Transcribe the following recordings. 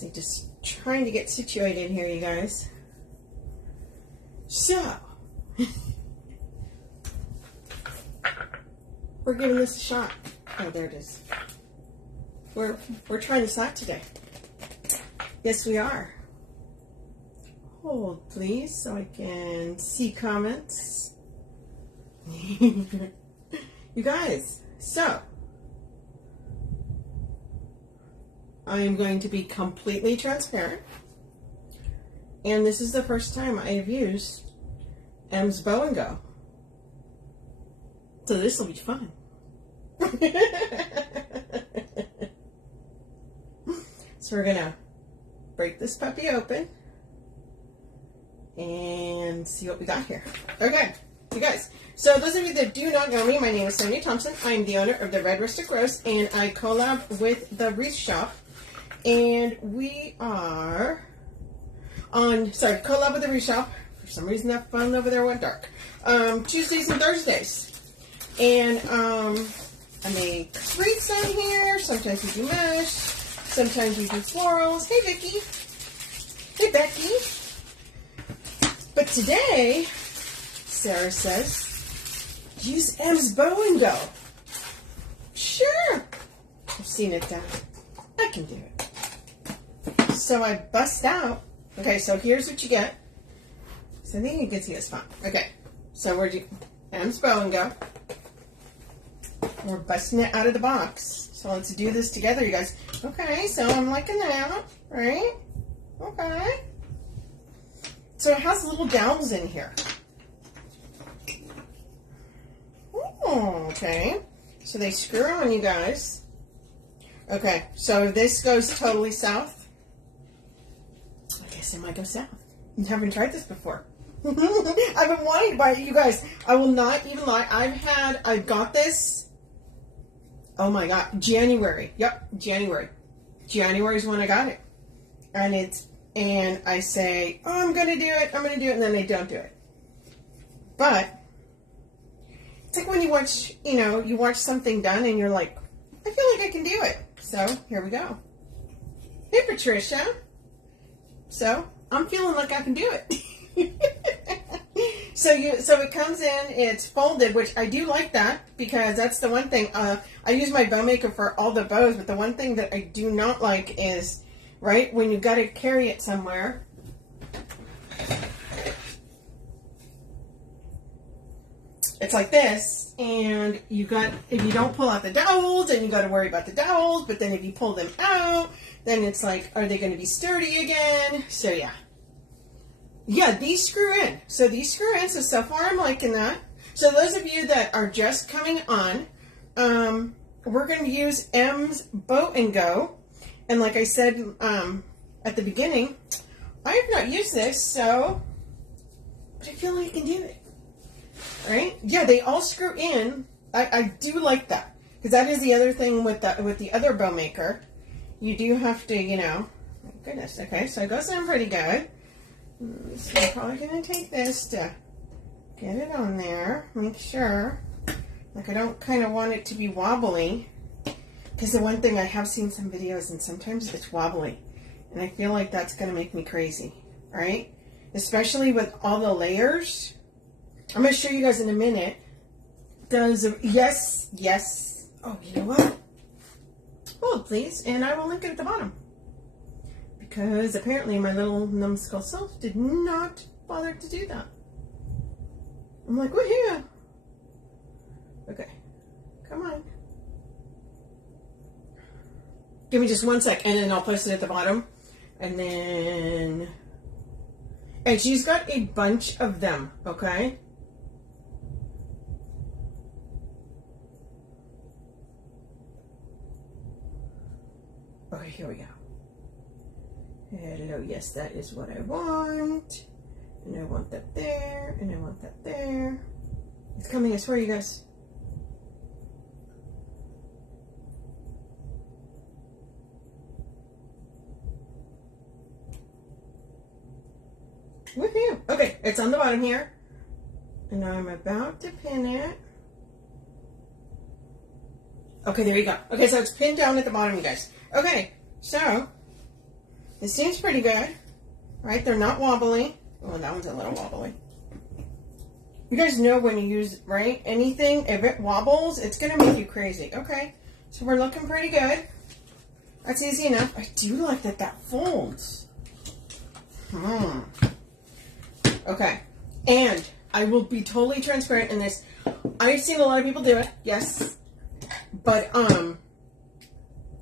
see, just trying to get situated here, you guys. So, we're giving this a shot. Oh, there it is. We're trying this out today. Yes, we are. Hold, please, so I can see comments. You guys, so I am going to be completely transparent, and this is the first time I have used M's Bow and Go, so this will be fun. So we're gonna break this puppy open and see what we got here. Okay, you guys. So those of you that do not know me, my name is Sonia Thompson. I'm the owner of the Red Rustic Rose, and I collab with the Wreath Shop. And we are on, collab with the Wreath Shop. For some reason that phone over there went dark. Tuesdays and Thursdays. And I make wreaths on here. Sometimes we do mesh. Sometimes we do florals. Hey, Vicky. Hey, Becky. But today, Sarah says, use M's Bow and Go. Sure. I've seen it done. I can do it. So I bust out. Okay, so here's what you get. So I think you can see this fine. Okay, so we're doing M's Bow and Go. We're busting it out of the box. So let's do this together, you guys. Okay, so I'm liking that, right? Okay. So it has little dowels in here. Oh, okay. So they screw on, you guys. Okay, so if this goes totally south, I guess it might go south. I haven't tried this before. I've been wanting to buy it, you guys. I will not even lie. I've got this. Oh my God, January. Yep, January. January is when I got it. And I say, oh, I'm going to do it, and then I don't do it. But it's like when you watch, you watch something done and you're like, I feel like I can do it. So here we go. Hey, Patricia. So I'm feeling like I can do it. So it comes in, it's folded, which I do like that because that's the one thing. I use my bowmaker for all the bows, but the one thing that I do not like is, right, when you got to carry it somewhere. It's like this, and if you don't pull out the dowels, then you got to worry about the dowels, but then if you pull them out, then it's like, are they going to be sturdy again? So yeah. Yeah, these screw in. So these screw in, so far I'm liking that. So those of you that are just coming on, we're going to use M's Bow and Go. And like I said at the beginning, I have not used this, but I feel like I can do it. Right? Yeah, they all screw in. I do like that. Because that is the other thing with the other bow maker. You do have to, my goodness. Okay, so it goes in pretty good. So I'm probably going to take this to get it on there. Make sure. Like, I don't kind of want it to be wobbly. Because the one thing, I have seen some videos and sometimes it's wobbly. And I feel like that's going to make me crazy. Right? Especially with all the layers. I'm going to show you guys in a minute. Yes. Oh, you know what? Hold, please. And I will link it at the bottom. Because apparently my little numbskull self did not bother to do that. I'm like, woohoo! Okay. Come on. Give me just 1 sec, and then I'll post it at the bottom. And then... And she's got a bunch of them, okay? Okay, here we go. Hello, yes, that is what I want. And I want that there, and I want that there. It's coming, I swear, you guys. Woohoo! Okay, it's on the bottom here. And I'm about to pin it. Okay, there you go. Okay, so it's pinned down at the bottom, you guys. Okay, so This seems pretty good, right? They're not wobbly. Oh, that one's a little wobbly. You guys know when you use, right, anything, if it wobbles, it's going to make you crazy. Okay, so we're looking pretty good. That's easy enough. I do like that that folds. Okay, and I will be totally transparent in this. I've seen a lot of people do it, yes, but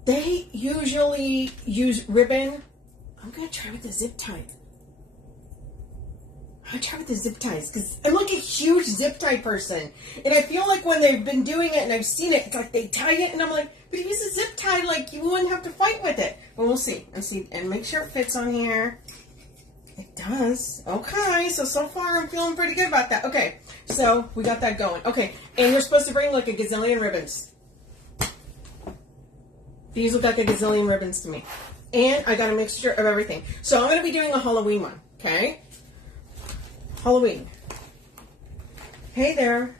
they usually use ribbon. I'm going to try with the zip tie. I try with the zip ties because I'm like a huge zip tie person, and I feel like when they've been doing it and I've seen it, it's like they tie it, and I'm like, but use a zip tie, like you wouldn't have to fight with it. But we'll see and make sure it fits on here. It does. Okay, so far I'm feeling pretty good about that. Okay, so we got that going. Okay, and you're supposed to bring like a gazillion ribbons. These look like a gazillion ribbons to me, and I got a mixture of everything. So I'm going to be doing a Halloween one. Okay. Halloween. Hey there.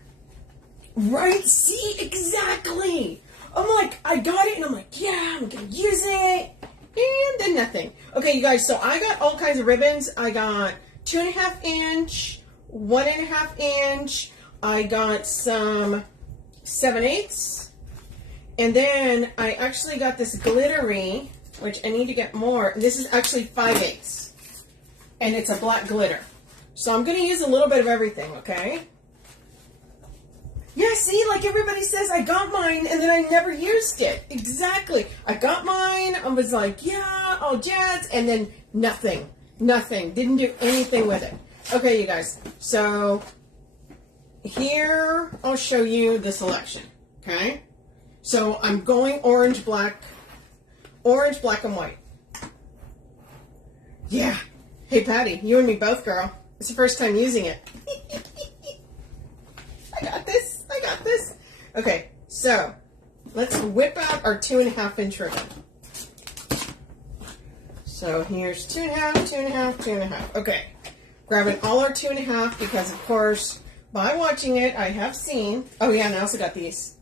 Right? See? Exactly. I'm like, I got it, and I'm like, yeah, I'm going to use it. And then nothing. Okay, you guys, so I got all kinds of ribbons. I got 2.5 inch, 1.5 inch. I got some 7/8. And then I actually got this glittery, which I need to get more. This is actually 5/8. And it's a black glitter. So I'm going to use a little bit of everything, okay? Yeah, see, like everybody says, I got mine, and then I never used it. Exactly. I got mine, I was like, yeah, all jazz, and then nothing. Nothing. Didn't do anything with it. Okay, you guys. So here, I'll show you the selection, okay? So I'm going orange, black, and white. Yeah. Hey, Patty, you and me both, girl. It's the first time using it. I got this. Okay, so let's whip out our 2.5 inch ribbon. So here's 2.5, 2.5, 2.5. Okay, grabbing all our 2.5 because, of course, by watching it, I have seen. Oh yeah, and I also got these.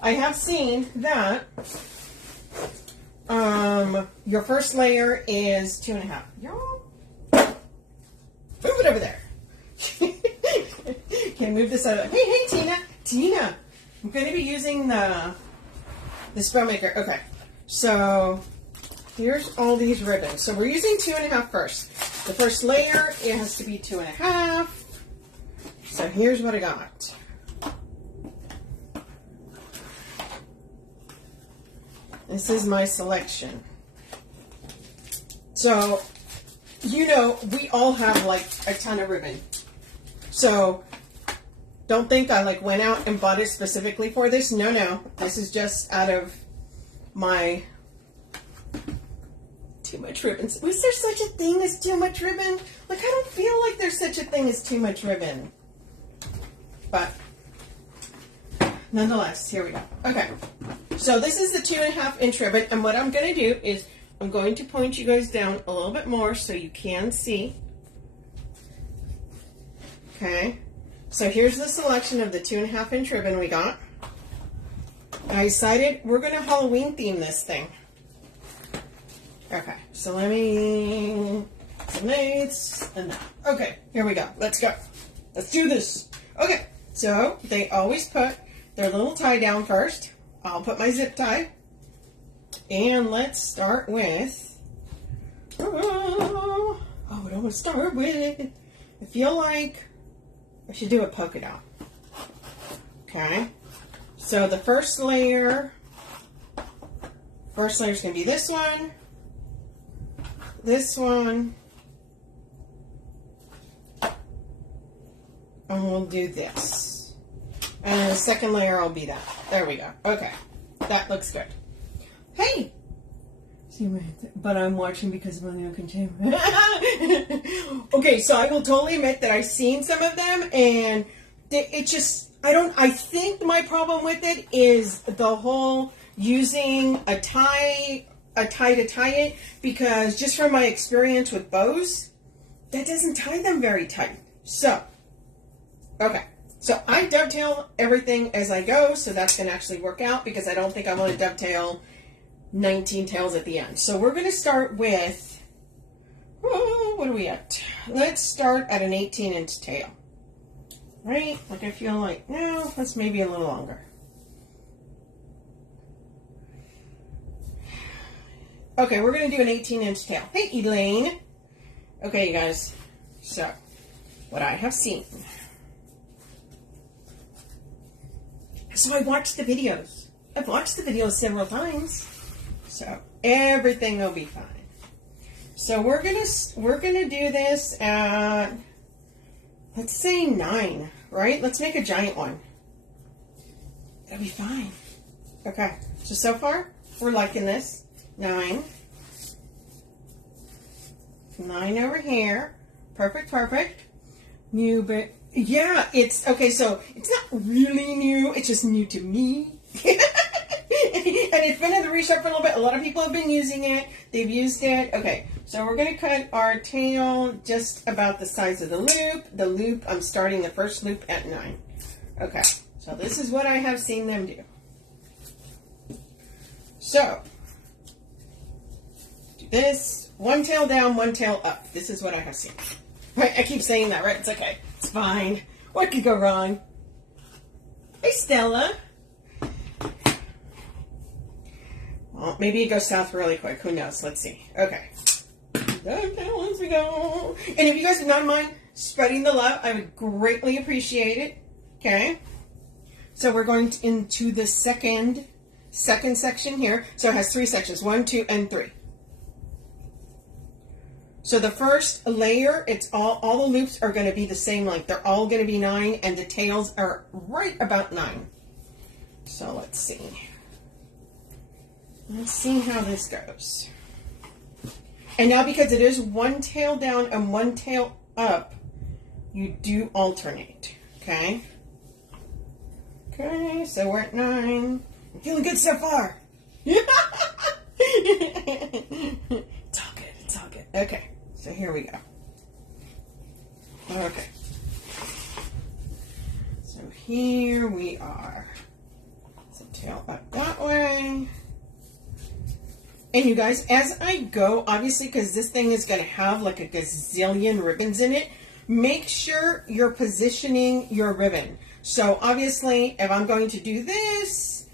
I have seen that your first layer is 2.5. Move it over there. Okay, move this out. Hey, Tina. Tina, I'm going to be using the bowmaker. Okay, so here's all these ribbons. So we're using 2.5 first. The first layer, it has to be 2.5. So here's what I got. This is my selection. So, you know, we all have like a ton of ribbon. So, don't think I like went out and bought it specifically for this. No. This is just out of my too much ribbon. Was there such a thing as too much ribbon? Like, I don't feel like there's such a thing as too much ribbon. But, nonetheless, here we go. Okay. So this is the 2.5 inch ribbon, and what I'm going to do is I'm going to point you guys down a little bit more so you can see. Okay, so here's the selection of the 2.5 inch ribbon we got. I decided we're going to Halloween theme this thing. Okay, so let me, some lights, and that. Okay, here we go. Let's go. Let's do this. Okay, so they always put their little tie down first. I'll put my zip tie. And let's start with, what do I want to start with? I feel like I should do a polka dot. Okay. So the first layer is going to be this one, and we'll do this. And the second layer will be that. There we go. Okay. That looks good. Hey! But I'm watching because of my new container. Okay, so I will totally admit that I've seen some of them, and it just, I think my problem with it is the whole using a tie to tie it, because just from my experience with bows, that doesn't tie them very tight. So, okay. So I dovetail everything as I go, so that's going to actually work out, because I don't think I want to dovetail 19 tails at the end. So we're going to start with, what are we at? Let's start at an 18-inch tail. Right? Like I feel like, no, that's maybe a little longer. Okay, we're going to do an 18-inch tail. Hey, Elaine. Okay, you guys. So, what I have seen. So I watched the videos. I've watched the videos several times. So, everything will be fine. So, we're gonna do this at, let's say 9, right? Let's make a giant one. That'll be fine. Okay. So far, we're liking this. 9. 9 over here. Perfect, perfect. New, but yeah, it's okay. So it's not really new. It's just new to me. And it's been in the Wreath Shop for a little bit. A lot of people have been using it. They've used it. Okay, so we're going to cut our tail just about the size of the loop. The loop, I'm starting the first loop at 9. Okay, so this is what I have seen them do. So, do this. One tail down, one tail up. This is what I have seen. Right, I keep saying that, right? It's okay. It's fine. What could go wrong? Hey, Stella. Well, maybe it goes south really quick. Who knows? Let's see. Okay. Okay, once we go. And if you guys do not mind spreading the love, I would greatly appreciate it. Okay. So we're going into the second section here. So it has 3 sections. 1, 2, and 3. So the first layer, it's all the loops are going to be the same length. They're all going to be 9, and the tails are right about 9. So let's see. Let's see how this goes. And now because it is one tail down and one tail up, you do alternate. Okay? Okay, so we're at 9. I'm feeling good so far. It's all good. It's all good. Okay, so here we go. Okay. So here we are. So tail up that way. And you guys, as I go, obviously, because this thing is going to have like a gazillion ribbons in it, make sure you're positioning your ribbon. So obviously, if I'm going to do this,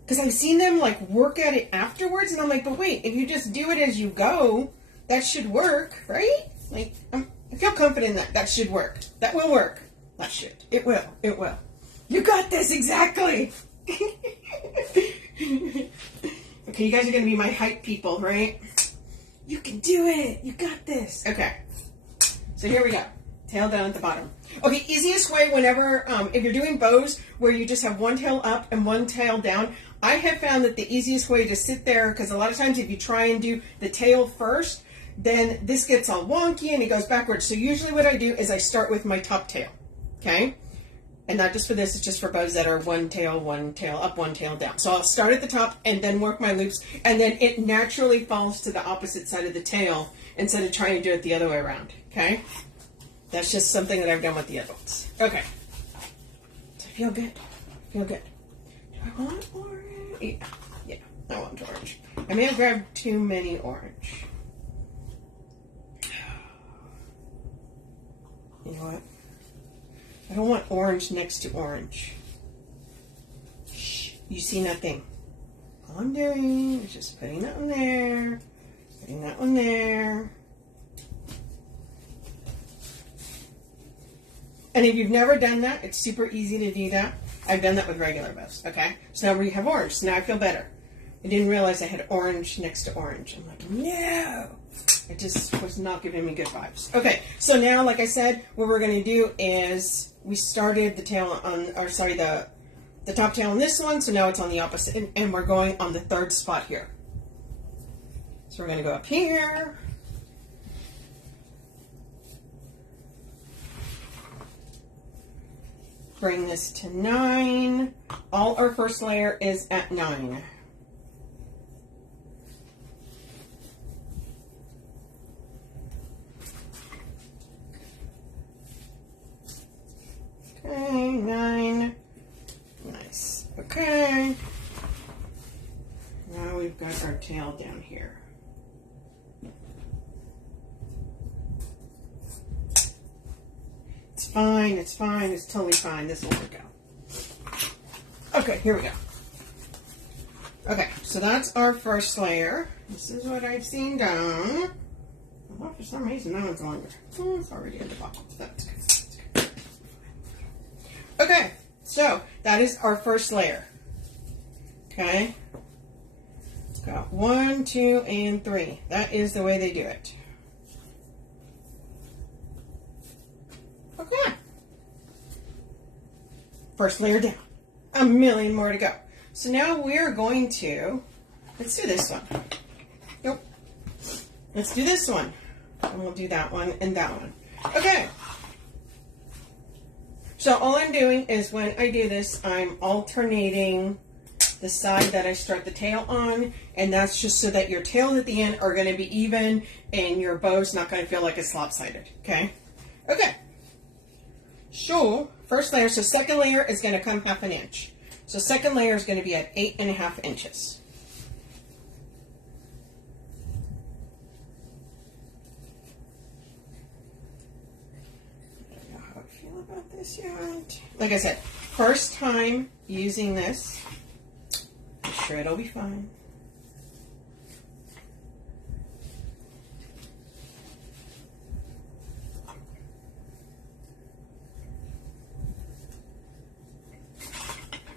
because I've seen them like work at it afterwards, and I'm like, but wait, if you just do it as you go, that should work, right? Like, I feel confident that should work. That will work. That should. It will. It will. You got this, exactly. Okay, you guys are going to be my hype people, right? You can do it. You got this. Okay. So here we go. Tail down at the bottom. Okay, easiest way whenever, if you're doing bows where you just have one tail up and one tail down, I have found that the easiest way to sit there, because a lot of times if you try and do the tail first, then this gets all wonky and it goes backwards. So usually what I do is I start with my top tail. Okay? And not just for this, it's just for bows that are one tail up, one tail down. So I'll start at the top and then work my loops, and then it naturally falls to the opposite side of the tail instead of trying to do it the other way around. Okay? That's just something that I've done with the adults. Okay. Does it feel good? Feel good. Do I want orange? Yeah, I want orange. I may have grabbed too many orange. You know what? I don't want orange next to orange. Shh, you see nothing. All I'm doing is just putting that one there, putting that one there. And if you've never done that, it's super easy to do that. I've done that with regular bows, okay? So now we have orange, so now I feel better. I didn't realize I had orange next to orange. I'm like, no! It just was not giving me good vibes. Okay, so now, like I said, what we're going to do is we started the tail on, or sorry, the top tail on this one, so now it's on the opposite, and we're going on the third spot here. So we're going to go up here. Bring this to 9. All our first layer is at 9. Okay, 9. Nice. Okay. Now we've got our tail down here. It's fine, it's fine, it's totally fine. This will work out. Okay, here we go. Okay, so that's our first layer. This is what I've seen done. Well, for some reason, that one's longer. Oh, it's already at the bottom. That's good. That's good. Okay, so that is our first layer. Okay. Got 1, 2, and 3. That is the way they do it. Okay. First layer down. A million more to go. So now we're going to, let's do this one. Nope. Let's do this one. And we'll do that one and that one. Okay. So all I'm doing is when I do this, I'm alternating the side that I start the tail on, and that's just so that your tails at the end are going to be even and your bow's not going to feel like it's lopsided. Okay? Okay. So, first layer, so second layer is going to come 1/2 inch. So second layer is going to be at 8.5 inches. I don't know how I feel about this yet. Like I said, first time using this. I'm sure it'll be fine.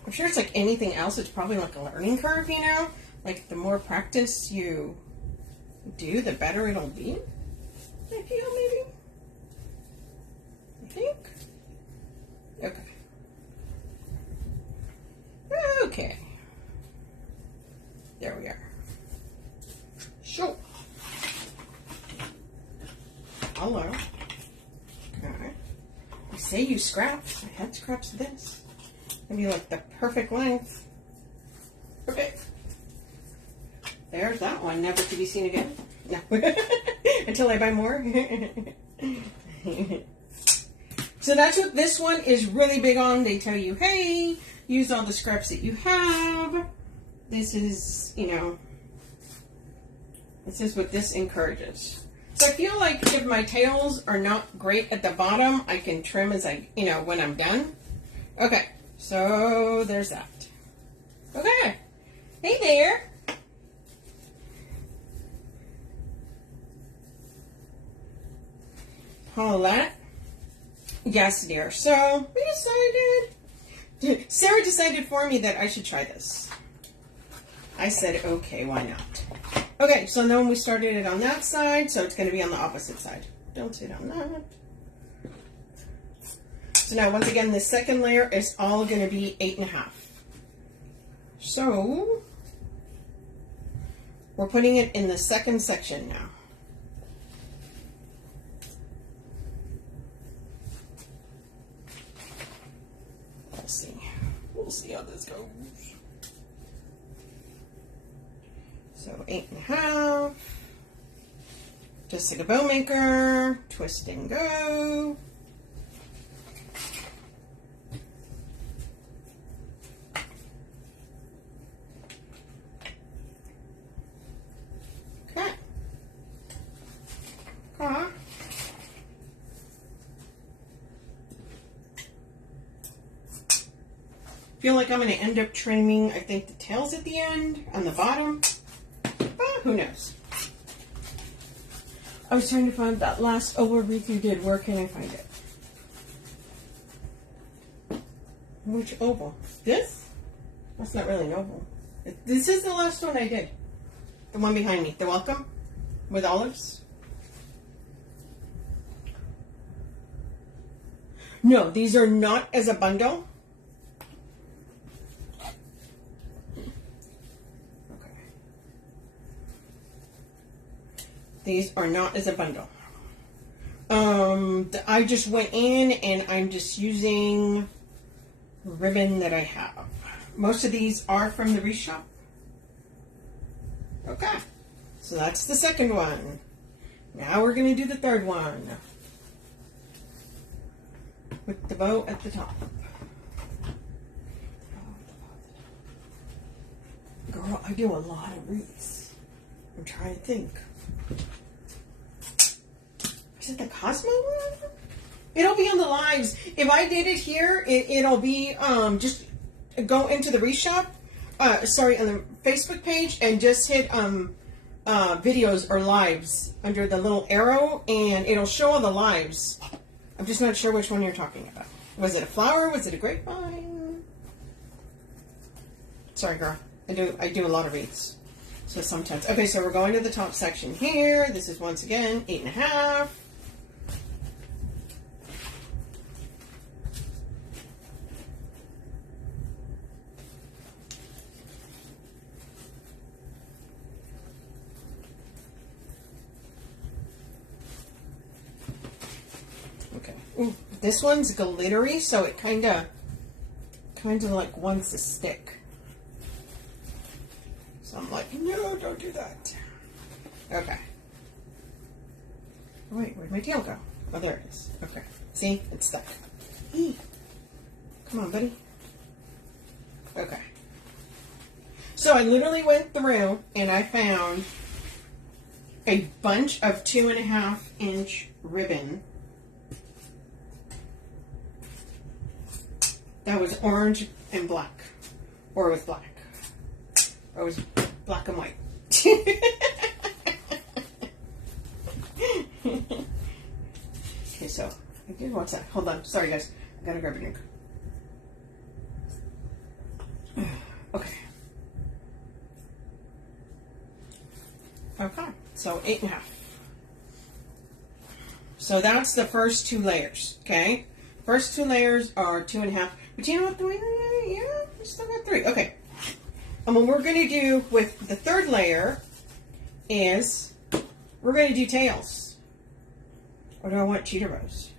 I'm sure it's like anything else. It's probably like a learning curve, you know? Like the more practice you do, the better it'll be. I feel maybe. I think. Okay. Okay. There we are. Sure. Hello. Okay. I say you scraps. I had scraps of this. Maybe like the perfect length. Okay. There's that one, never to be seen again. No. Until I buy more. So that's what this one is really big on. They tell you, hey, use all the scraps that you have. This is, you know, this is what this encourages. So I feel like if my tails are not great at the bottom, I can trim as I, you know, when I'm done. Okay. So there's that. Okay. Hey there. Paulette. Yes, dear. So we decided, Sarah decided for me that I should try this. I said, okay, why not? Okay, so then we started it on that side, so it's going to be on the opposite side. Don't sit on that. So now, once again, the second layer is all going to be 8.5. So, we're putting it in the second section now. We'll see. We'll see how this goes. So 8.5. Just like a bow maker. Twist and go. Feel like I'm going to end up trimming, I think, the tails at the end, on the bottom. But who knows? I was trying to find that last oval wreath you did. Where can I find it? Which oval? This? That's not really an oval. This is the last one I did. The one behind me. The welcome? With olives? No, these are not as a bundle. These are not as a bundle. I just went in and I'm just using ribbon that I have. Most of these are from the Wreath Shop. Okay, so that's the second one. Now we're going to do the third one. With the bow at the top. Girl, I do a lot of wreaths. I'm trying to think. Is it the Cosmo one? It'll be on the lives. If I did it here, it'll be just go into the Wreath Shop. Sorry, on the Facebook page, and just hit videos or lives under the little arrow, and it'll show all the lives. I'm just not sure which one you're talking about. Was it a flower? Was it a grapevine? Sorry, girl. I do a lot of wreaths. So sometimes. Okay, so we're going to the top section here. This is once again 8.5. Okay. Ooh, this one's glittery, so it kind of like wants to stick. So I'm like, no, don't do that. Okay. Oh, wait, where'd my tail go? Oh, there it is. Okay. See? It's stuck. Eee. Come on, buddy. Okay. So I literally went through and I found a bunch of 2.5-inch ribbon that was orange and black. Or it was black. Or it was black and white. Okay, so, what's that? Hold on. Sorry, guys. I gotta grab a drink. Okay. Okay. So, 8.5. So, that's the first 2 layers. Okay? First 2 layers are 2.5. But you know what? Yeah, we still got 3. Okay. And what we're going to do with the 3rd layer is we're going to do tails. Or do I want cheater bows?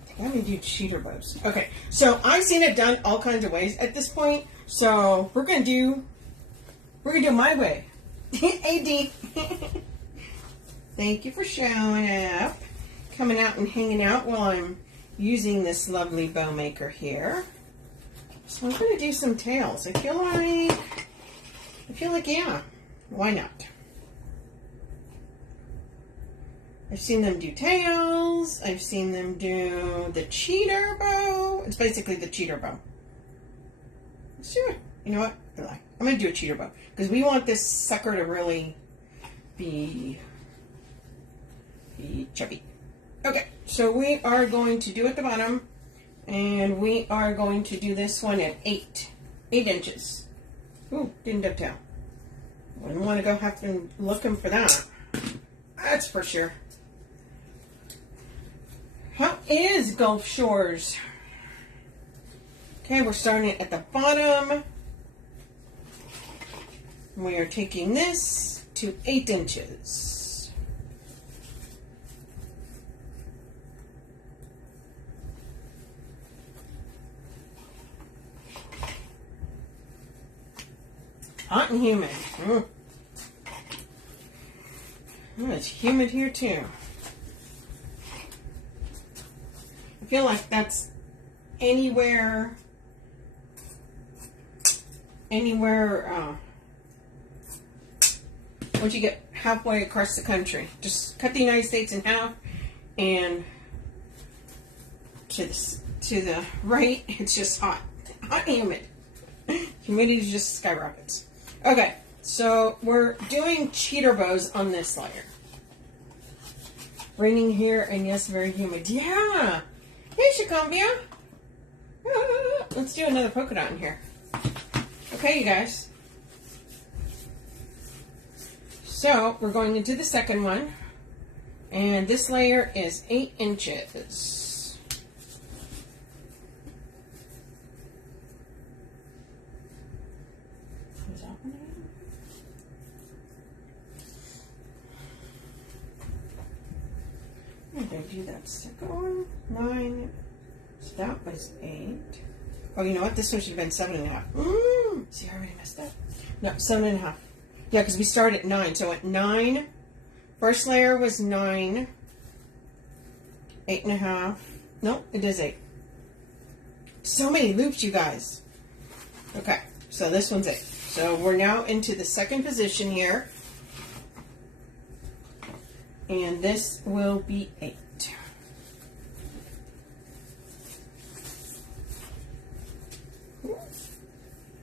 I think I'm going to do cheater bows. Okay, so I've seen it done all kinds of ways at this point. So we're going to do my way. AD. Thank you for showing up. Coming out and hanging out while I'm using this lovely bow maker here. So I'm going to do some tails. I feel like, yeah, why not? I've seen them do tails. I've seen them do the cheater bow. It's basically the cheater bow. Let's do it. You know what? I'm going to do a cheater bow because we want this sucker to really be chubby. Okay, so we are going to do at the bottom. And we are going to do this one at 8 inches. Ooh, didn't dovetail. Wouldn't want to go have to looking for that. That's for sure. How is Gulf Shores? Okay, we're starting at the bottom. We are taking this to 8 inches. Hot and humid. It's humid here too. I feel like that's anywhere once you get halfway across the country. Just cut the United States in half and to the right, it's just hot and humid. Humidity just skyrockets. Okay, so we're doing cheater bows on this layer. Raining here, and yes, very humid. Yeah! Hey, Shikumbia! Let's do another polka dot in here. Okay, you guys. So, we're going into the second one. And this layer is 8 inches. I'm going to do that second one. 9. So that was 8. Oh, you know what? This one should have been 7.5. See, I already messed up. No, 7.5. Yeah, because we started at 9. So at 9, first layer was 9. 8.5. No, it is 8. So many loops, you guys. Okay, so this one's 8. So we're now into the second position here. And this will be 8.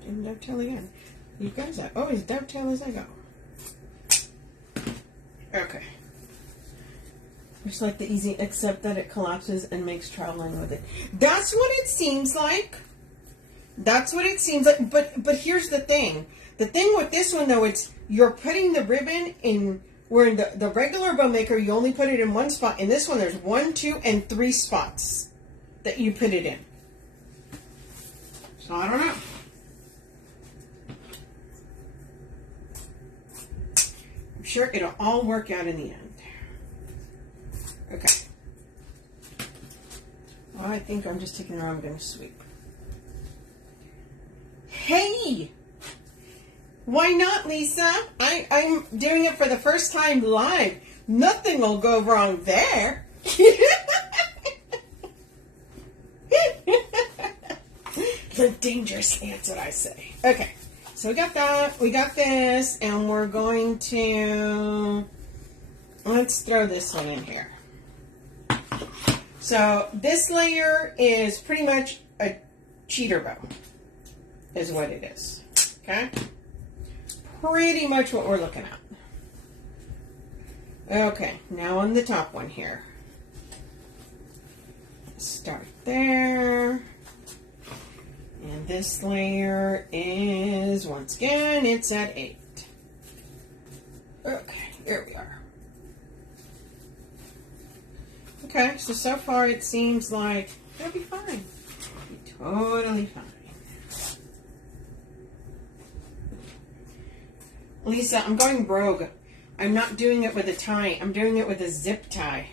And dovetail again. You guys are always dovetail as I go. Okay. Just like the easy, except that it collapses and makes traveling with it. That's what it seems like. That's what it seems like. But here's the thing. The thing with this one, though, it's you're putting the ribbon in, where in the regular bowmaker, you only put it in one spot. In this one, there's 1, 2, and 3 spots that you put it in. So I don't know. I'm sure it'll all work out in the end. Okay. Well, I think I'm just taking it around. I'm going to sweep. Hey! Why not, Lisa? I'm doing it for the first time live. Nothing will go wrong there. The dangerous, that's what I say. Okay, so we got that. We got this, and we're going to, let's throw this one in here. So this layer is pretty much a cheater bow, is what it is. Okay? Pretty much what we're looking at. Okay, now on the top one here. Start there. And this layer is, once again, it's at 8. Okay, here we are. Okay, so far it seems like it'll be fine. It'll be totally fine. Lisa, I'm going rogue. I'm not doing it with a tie. I'm doing it with a zip tie.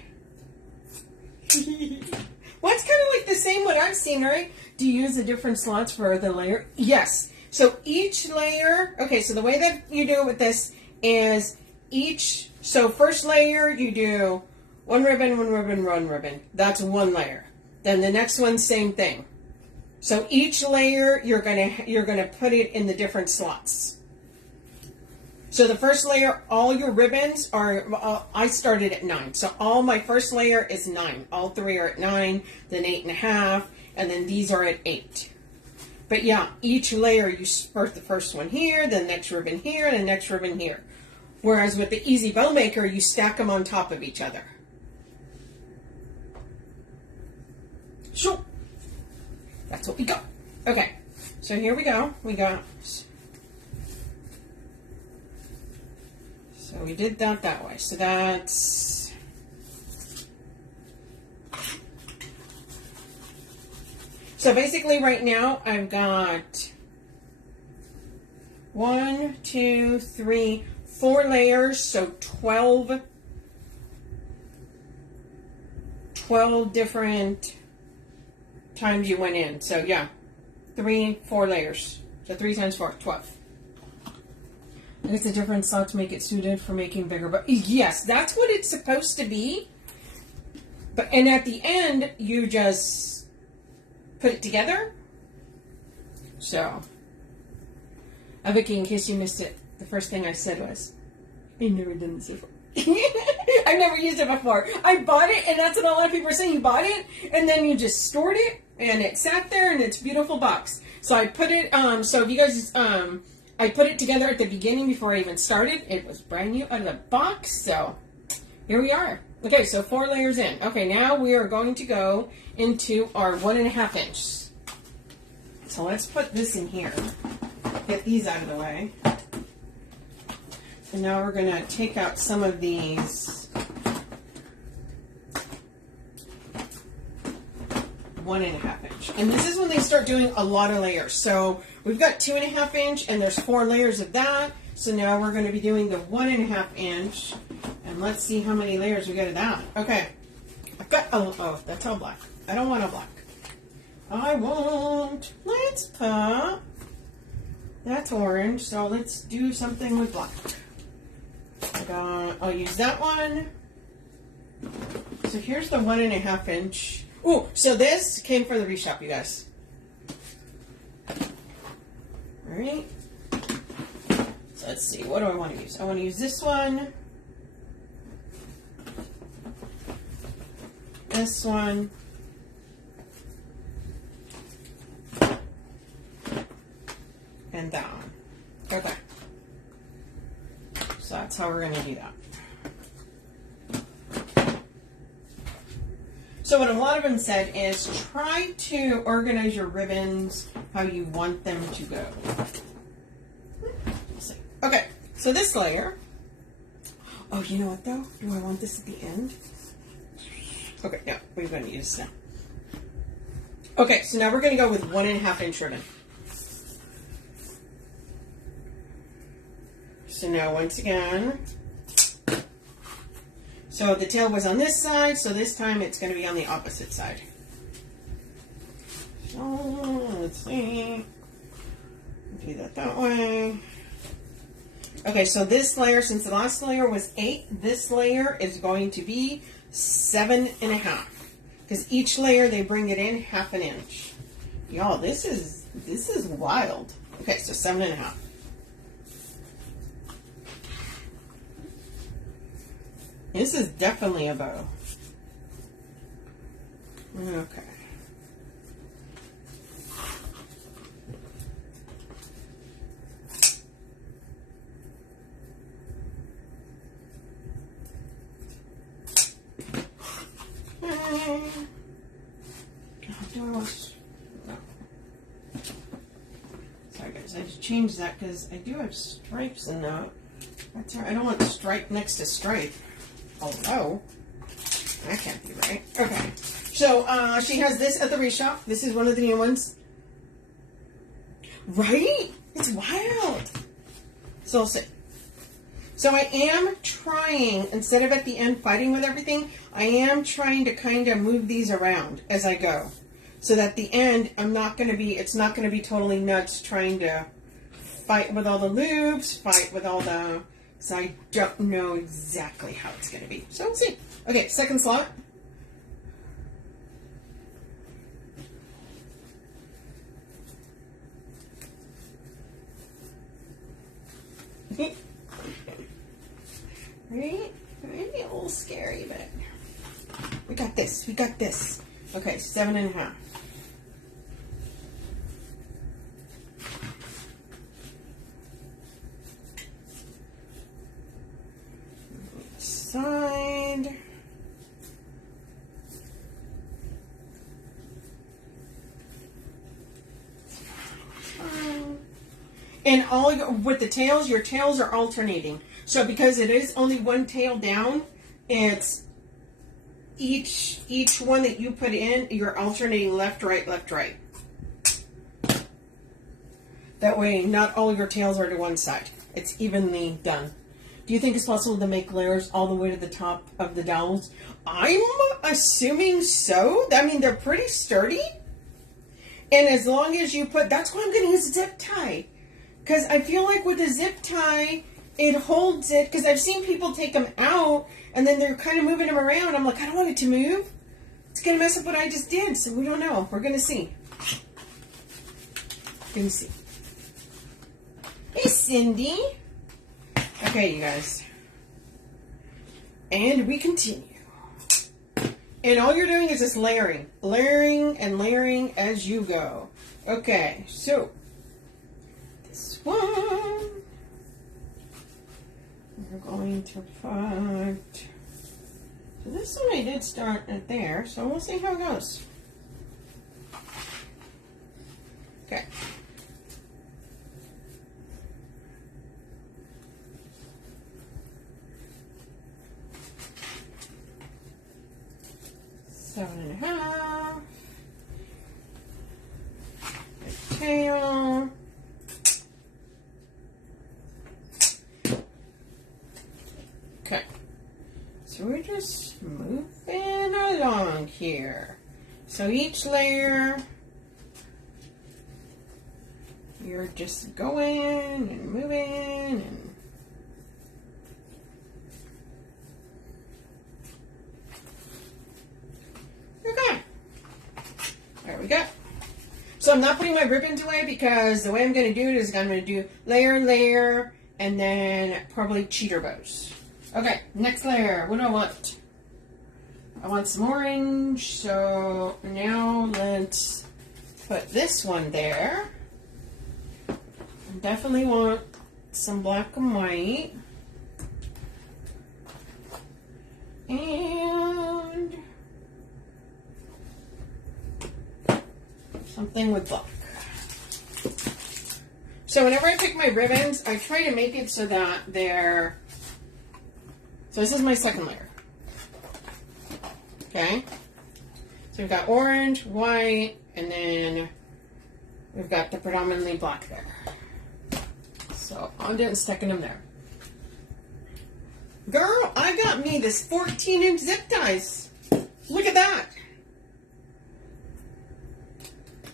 Well, it's kind of like the same what I've seen, right? Do you use the different slots for the layer? Yes. So each layer, okay, so the way that you do it with this is so first layer you do 1 ribbon, 1 ribbon, 1 ribbon. That's 1 layer. Then the next one, same thing. So each layer you're gonna put it in the different slots. So the first layer, all your ribbons are, I started at 9. So all my first layer is 9. All 3 are at 9, then 8.5, and then these are at 8. But yeah, each layer you start the first one here, the next ribbon here, and the next ribbon here. Whereas with the Easy Bowmaker, you stack them on top of each other. Sure. That's what we got. Okay, so here we go. We got... So we did that way. So that's... So basically right now I've got 1, 2, 3, 4 layers. So 12 different times you went in. So yeah, 4 layers. So 3 times 4, 12. It's a different slot to make it suited for making bigger. But yes, that's what it's supposed to be. And at the end, you just put it together. So, Vicky, in case you missed it, the first thing I said was, I've never done this before. I've never used it before. I bought it, and that's what a lot of people are saying. You bought it, and then you just stored it, and it sat there in its beautiful box. So I put it, so if you guys, I put it together at the beginning before I even started. It was brand new out of the box, so here we are. Okay, so 4 layers in. Okay, now we are going to go into our 1.5 inch. So let's put this in here. Get these out of the way. And now we're going to take out some of these 1.5 inch. And this is when they start doing a lot of layers. So we've got 2.5 inch and there's 4 layers of that. So now we're going to be doing the 1.5 inch. And let's see how many layers we get of that. Okay. I've got, oh, that's all black. I don't want a black. Let's put, that's orange. So let's do something with black. I'll use that one. So here's the 1.5 inch. Ooh, so this came from the Wreath Shop, you guys. All right. So let's see. What do I want to use? I want to use this one. This one. And that one. Okay. So that's how we're going to do that. So what a lot of them said is try to organize your ribbons how you want them to go. We'll see. Okay, so this layer. Oh, you know what though? Do I want this at the end? Okay, no, we're going to use this now. Okay, so now we're going to go with 1.5 inch ribbon. So now once again, so the tail was on this side, so this time it's going to be on the opposite side. So let's see, do that way. Okay, so this layer, since the last layer was 8, this layer is going to be 7.5, because each layer they bring it in 1/2 inch. Y'all, this is wild. Okay, so 7.5. This is definitely a bow. Okay. No. Sorry guys, I just changed that because I do have stripes in that. That's all right. I don't want stripe next to stripe. Oh no, that can't be right. Okay, so she has this at the Wreath Shop. This is one of the new ones. Right? It's wild. So we'll see. So I am trying, instead of at the end fighting with everything, I am trying to kind of move these around as I go. So that at the end, it's not going to be totally nuts trying to fight with all the loops, fight with all the... So I don't know exactly how it's going to be. So we'll see. Okay, second slot. Right? Maybe a little scary, but we got this. We got this. Okay, 7.5. Side. And with the tails, your tails are alternating. So because it is only one tail down, it's each one that you put in, you're alternating left, right, left, right. That way, not all your tails are to one side. It's evenly done. Do you think it's possible to make layers all the way to the top of the dowels? I'm assuming so. I mean, they're pretty sturdy. And as long as you put, that's why I'm going to use a zip tie. Because I feel like with a zip tie, it holds it. Because I've seen people take them out, and then they're kind of moving them around. I'm like, I don't want it to move. It's going to mess up what I just did. So we don't know. We're going to see. Going to see. Hey, Cindy. Okay, you guys. And we continue. And all you're doing is just layering. Layering and layering as you go. Okay, so this one we're going to put. So this one I did start at there, so we'll see how it goes. Okay. Seven 7.5. The tail. Okay. So we're just moving along here. So each layer, you're just going and moving and there we go. So I'm not putting my ribbons away because the way I'm going to do it is I'm going to do layer, layer, and then probably cheater bows. Okay, next layer. What do I want? I want some orange. So now let's put this one there. I definitely want some black and white. And something with black. So whenever I pick my ribbons, I try to make it so that they're... So this is my second layer. Okay? So we've got orange, white, and then we've got the predominantly black there. So I'm just sticking them there. Girl, I got me this 14-inch zip ties. Look at that.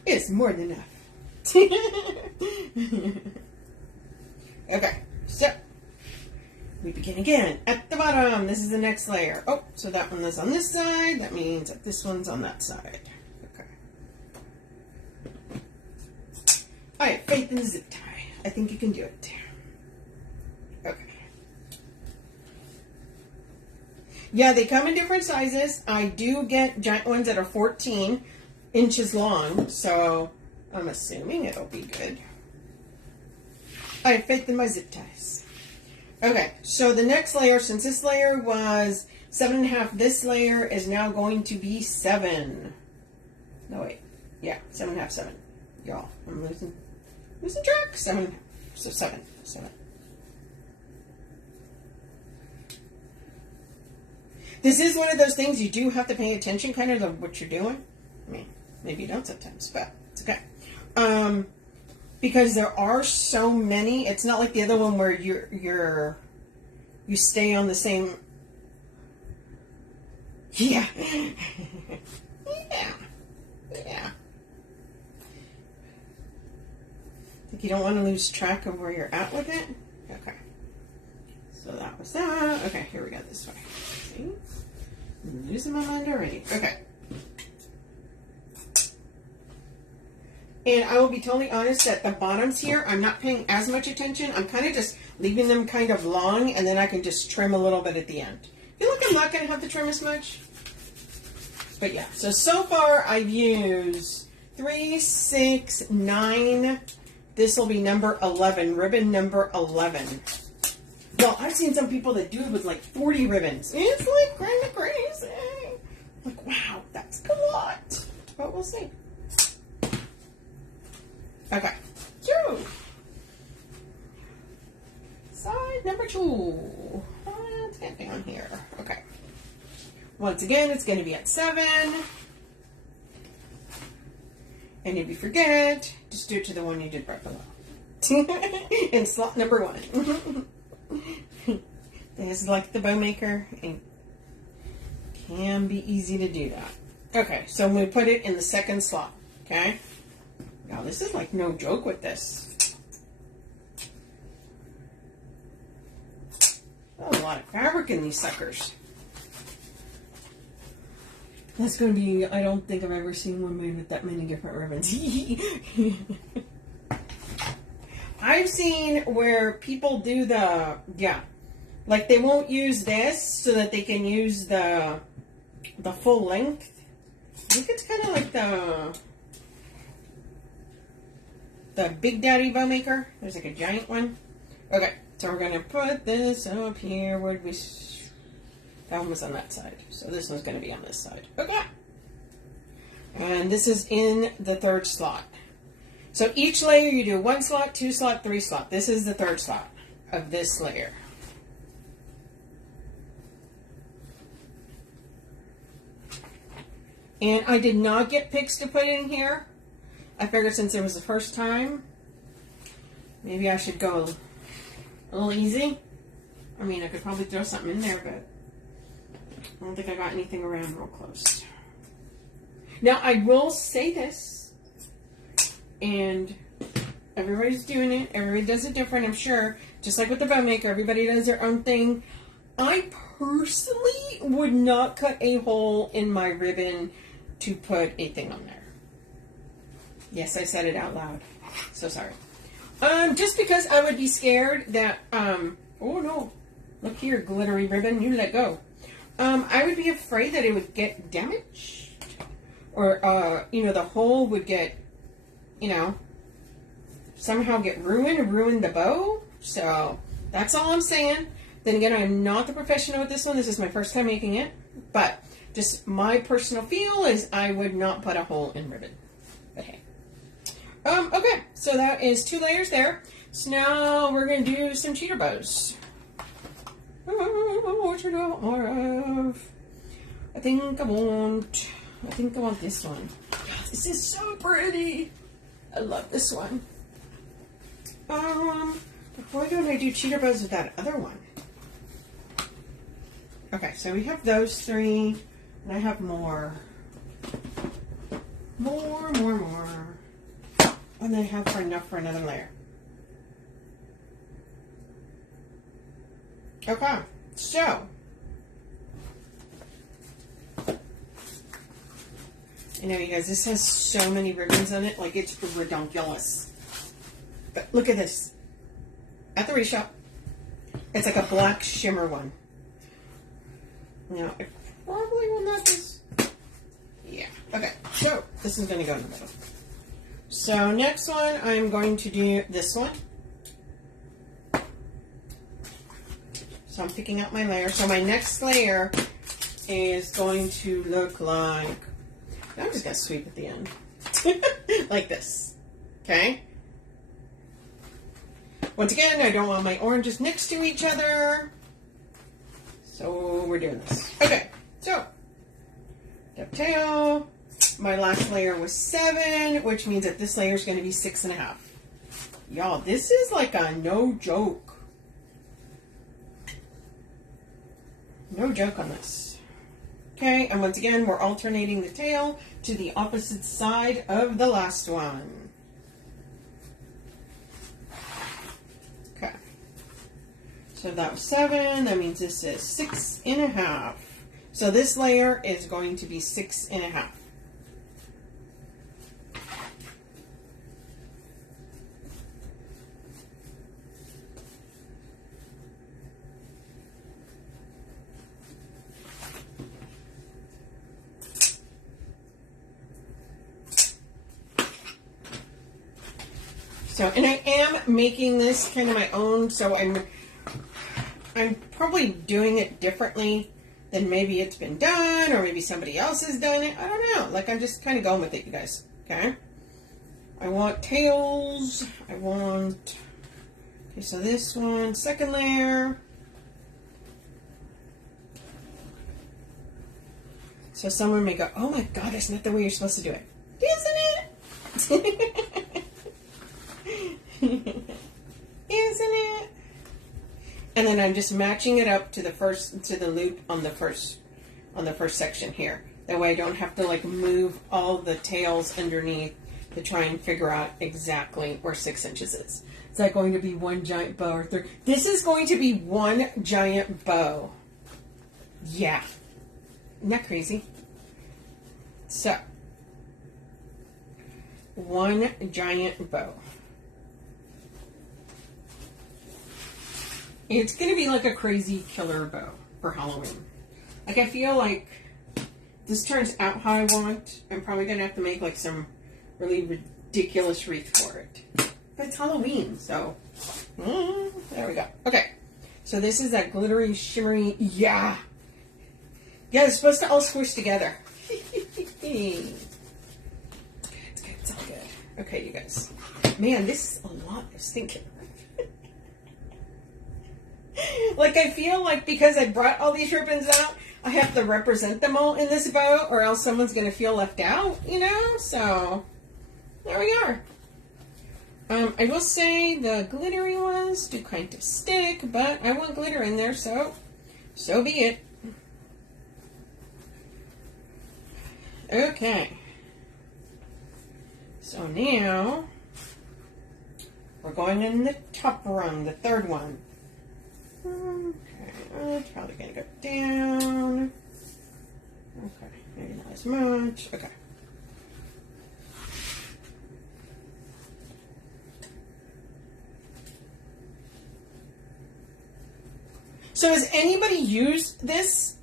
It's more than enough. Okay, so we begin again at the bottom. This is the next layer. Oh, so that one is on this side. That means that this one's on that side. Okay. I have faith in the zip tie. I think you can do it. Okay. Yeah, they come in different sizes. I do get giant ones that are 14 inches long, so I'm assuming it'll be good. I have faith in my zip ties. Okay, so the next layer, since this layer was 7.5, this layer is now going to be 7. No, wait. Yeah, 7.5, 7. Y'all, I'm losing track. 7.5. So 7. This is one of those things you do have to pay attention kind of to what you're doing. I mean, maybe you don't sometimes, but it's okay. Because there are so many. It's not like the other one where you stay on the same. Yeah. Yeah. Think you don't want to lose track of where you're at with it? Okay. So that was that. Okay, here we go this way. See? I'm losing my mind already. Okay. And I will be totally honest that the bottoms here, I'm not paying as much attention. I'm kind of just leaving them kind of long, and then I can just trim a little bit at the end. I feel like I'm not going to have to trim as much. But yeah, so far I've used 3, 6, 9. This will be number 11, ribbon number 11. Well, I've seen some people that do it with like 40 ribbons. It's like kind of crazy. Like, wow, that's a lot. But we'll see. Okay. Side number 2. Let's get down here. Okay. Once again, it's going to be at 7. And if you forget, just do it to the one you did right below. In slot number 1. This is like the bowmaker, and can be easy to do that. Okay, so I'm going to put it in the second slot. Okay. Now this is like no joke with this. Oh, a lot of fabric in these suckers. That's going to be, I don't think I've ever seen one made with that many different ribbons. I've seen where people do the, like they won't use this so that they can use the full length. I think it's kind of like the Big Daddy bowmaker. There's like a giant one. Okay, so we're going to put this up here. Where did we... That one was on that side. So this one's going to be on this side. Okay. And this is in the third slot. So each layer you do 1 slot, 2 slot, 3 slot. This is the third slot of this layer. And I did not get picks to put in here. I figured since it was the first time, maybe I should go a little easy. I mean, I could probably throw something in there, but I don't think I got anything around real close. Now, I will say this, and everybody's doing it. Everybody does it different, I'm sure. Just like with the bowmaker, everybody does their own thing. I personally would not cut a hole in my ribbon to put a thing on there. Yes, I said it out loud. So sorry. Just because I would be scared that, oh no, look here, glittery ribbon, you let go. I would be afraid that it would get damaged. Or, you know, the hole would get, you know, somehow get ruined and ruin the bow. So, that's all I'm saying. Then again, I'm not the professional with this one. This is my first time making it. But, just my personal feel is I would not put a hole in ribbon. But hey. Okay, so that is 2 layers there. So now we're going to do some cheater bows. What should I want more of? I think I want this one. This is so pretty. I love this one. Why don't I do cheater bows with that other one? Okay, so we have those 3, and I have more. More. And I have enough for another layer. Okay, so you know, you guys, this has so many ribbons on it, like it's redonkulous. But look at this. At the Wreath Shop, it's like a black shimmer one. Now, I probably will not just... Yeah. Okay, so this is going to go in the middle. So next one, I'm going to do this one. So I'm picking out my layer. So my next layer is going to look like... I'm just going to sweep at the end. Like this. Okay? Once again, I don't want my oranges next to each other. So we're doing this. Okay, so dovetail. My last layer was 7, which means that this layer is going to be 6.5. Y'all, this is like a no joke. No joke on this. Okay, and once again, we're alternating the tail to the opposite side of the last one. Okay. So that was 7. That means this is 6.5. So this layer is going to be 6.5. So, and I am making this kind of my own, so I'm probably doing it differently than maybe it's been done, or maybe somebody else has done it. I don't know. Like, I'm just kind of going with it, you guys. Okay? I want tails. Okay, so this one, second layer. So someone may go, oh my God, that's not the way you're supposed to do it. Isn't it? Isn't it? And then I'm just matching it up to the loop on the first section here. That way I don't have to like move all the tails underneath to try and figure out exactly where 6 inches is. Is that going to be one giant bow or 3? This is going to be one giant bow. Yeah. Isn't that crazy? So, one giant bow. It's going to be like a crazy killer bow for Halloween. Like, I feel like this turns out how I want. I'm probably going to have to make like some really ridiculous wreath for it. But it's Halloween, so there we go. Okay, so this is that glittery, shimmery, yeah, it's supposed to all squish together. It's all good. Okay, you guys. Man, this is a lot of thinking. Like, I feel like because I brought all these ribbons out, I have to represent them all in this bow, or else someone's going to feel left out, you know? So, there we are. I will say the glittery ones do kind of stick, but I want glitter in there, so be it. Okay. So now, we're going in the top rung, the third one. Okay, it's probably going to go down. Okay, maybe not as much. Okay. So has anybody used this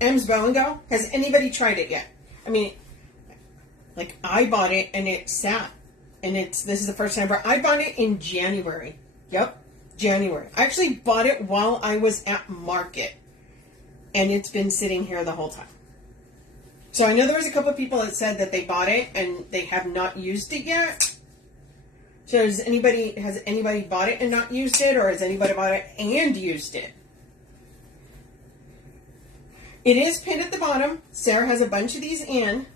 M's Bow and Go? Has anybody tried it yet? I mean, like I bought it and it sat, and this is the first time I bought it in January. Yep, January. I actually bought it while I was at market, and it's been sitting here the whole time. So I know there was a couple of people that said that they bought it and they have not used it yet. So has anybody bought it and not used it, or has anybody bought it and used it? It is pinned at the bottom. Sarah has a bunch of these in.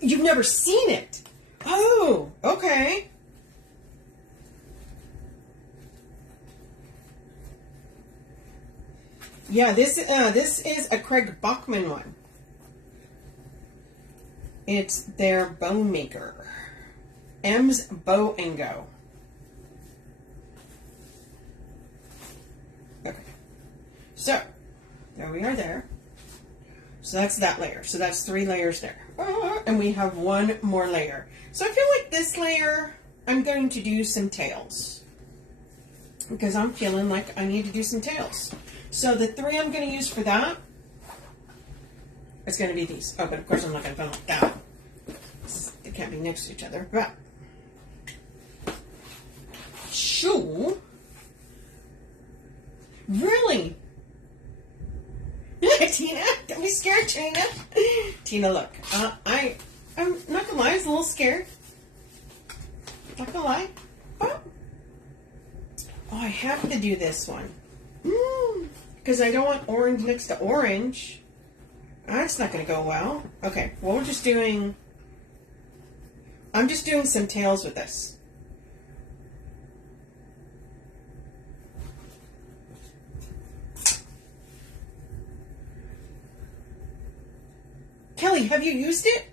You've never seen it? Oh, okay. Yeah, this is a Craig Bachman one. It's their bowmaker. M's Bow and Go. Okay. So, there we are there. So that's that layer. So that's 3 layers there. And we have 1 more layer. So I feel like this layer, I'm going to do some tails. Because I'm feeling like I need to do some tails. So the 3 I'm going to use for that is going to be these. Oh, but of course I'm not going to put them like that. They can't be next to each other. But shoo. Really? Tina, don't be scared, Tina. Tina, look. I'm not gonna lie, I was a little scared. Not gonna lie. Oh, I have to do this one. Because I don't want orange next to orange. That's not gonna go well. Okay, well I'm just doing some tails with this. Kelly, have you used it?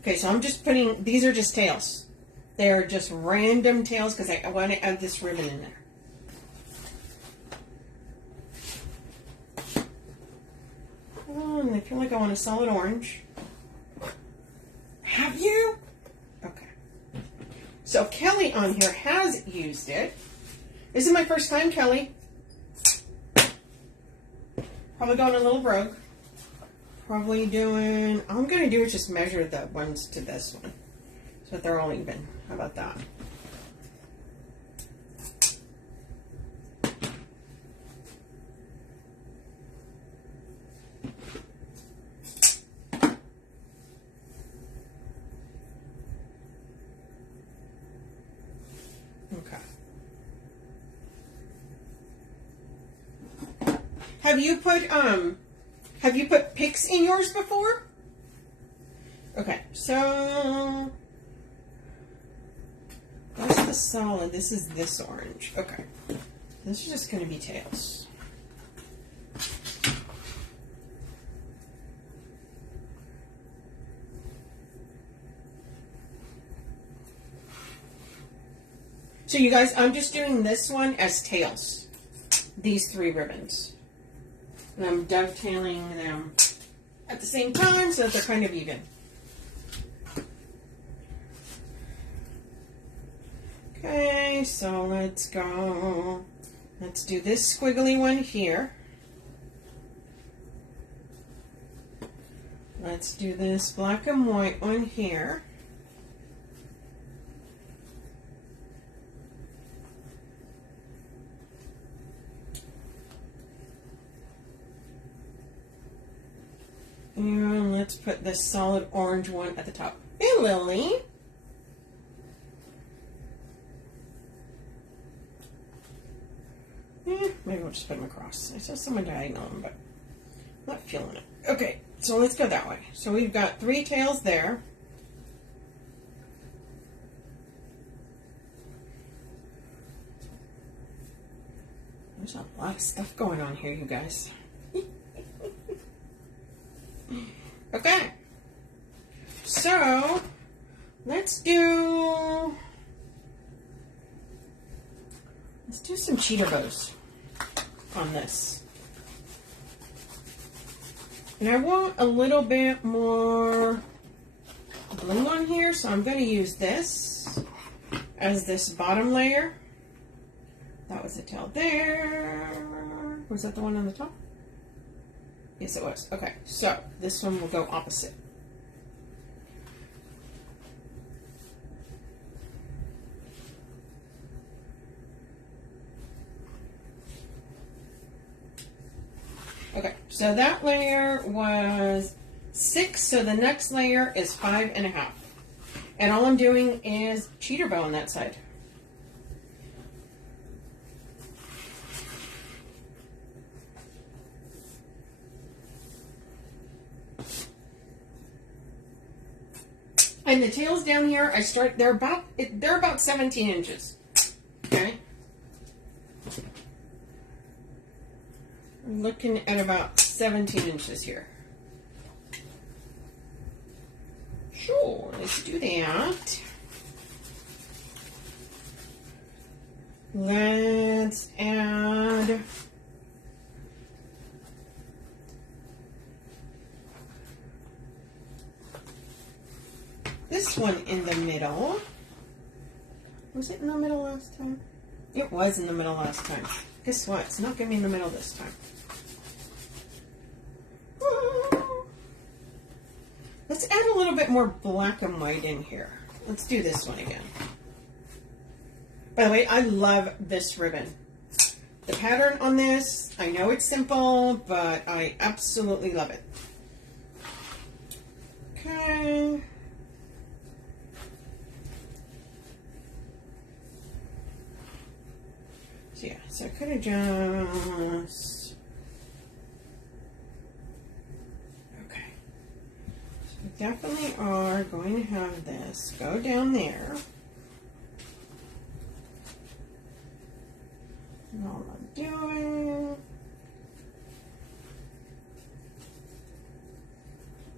Okay, so I'm just putting, these are just tails. They're just random tails because I want to add this ribbon in there. Oh, and I feel like I want a solid orange. Have you? Okay. So Kelly on here has used it. This is my first time, Kelly. Probably going a little rogue. Probably doing, all I'm going to do is just measure the ones to this one. So that they're all even. How about that? Okay. Have you put picks in yours before? Okay, so that's the solid. This is this orange. Okay. This is just going to be tails. So you guys, I'm just doing this one as tails. These 3 ribbons. And I'm dovetailing them at the same time so that they're kind of even. Okay, so let's go. Let's do this squiggly one here. Let's do this black and white one here. And let's put this solid orange one at the top. Hey, Lily. Maybe we'll just put them across. I saw someone diagonal them, but I'm not feeling it. Okay, so let's go that way. So we've got 3 tails there. There's a lot of stuff going on here, you guys. Okay, so let's do do some cheater bows on this. And I want a little bit more blue on here, so I'm going to use this as this bottom layer. That was the tail there. Was that the one on the top? Yes, it was. Okay, so this one will go opposite. Okay, so that layer was 6, so the next layer is 5.5. And all I'm doing is cheater bow on that side. And the tails down here, they're about 17 inches. Okay. I'm looking at about 17 inches here. Sure, let's do that. Let's add this one in the middle. Was it in the middle last time? It was in the middle last time. Guess what? It's not going to be in the middle this time. Let's add a little bit more black and white in here. Let's do this one again. By the way, I love this ribbon. The pattern on this, I know it's simple, but I absolutely love it. Okay. So yeah, so I could have just... Okay. So we definitely are going to have this go down there. And all I'm doing...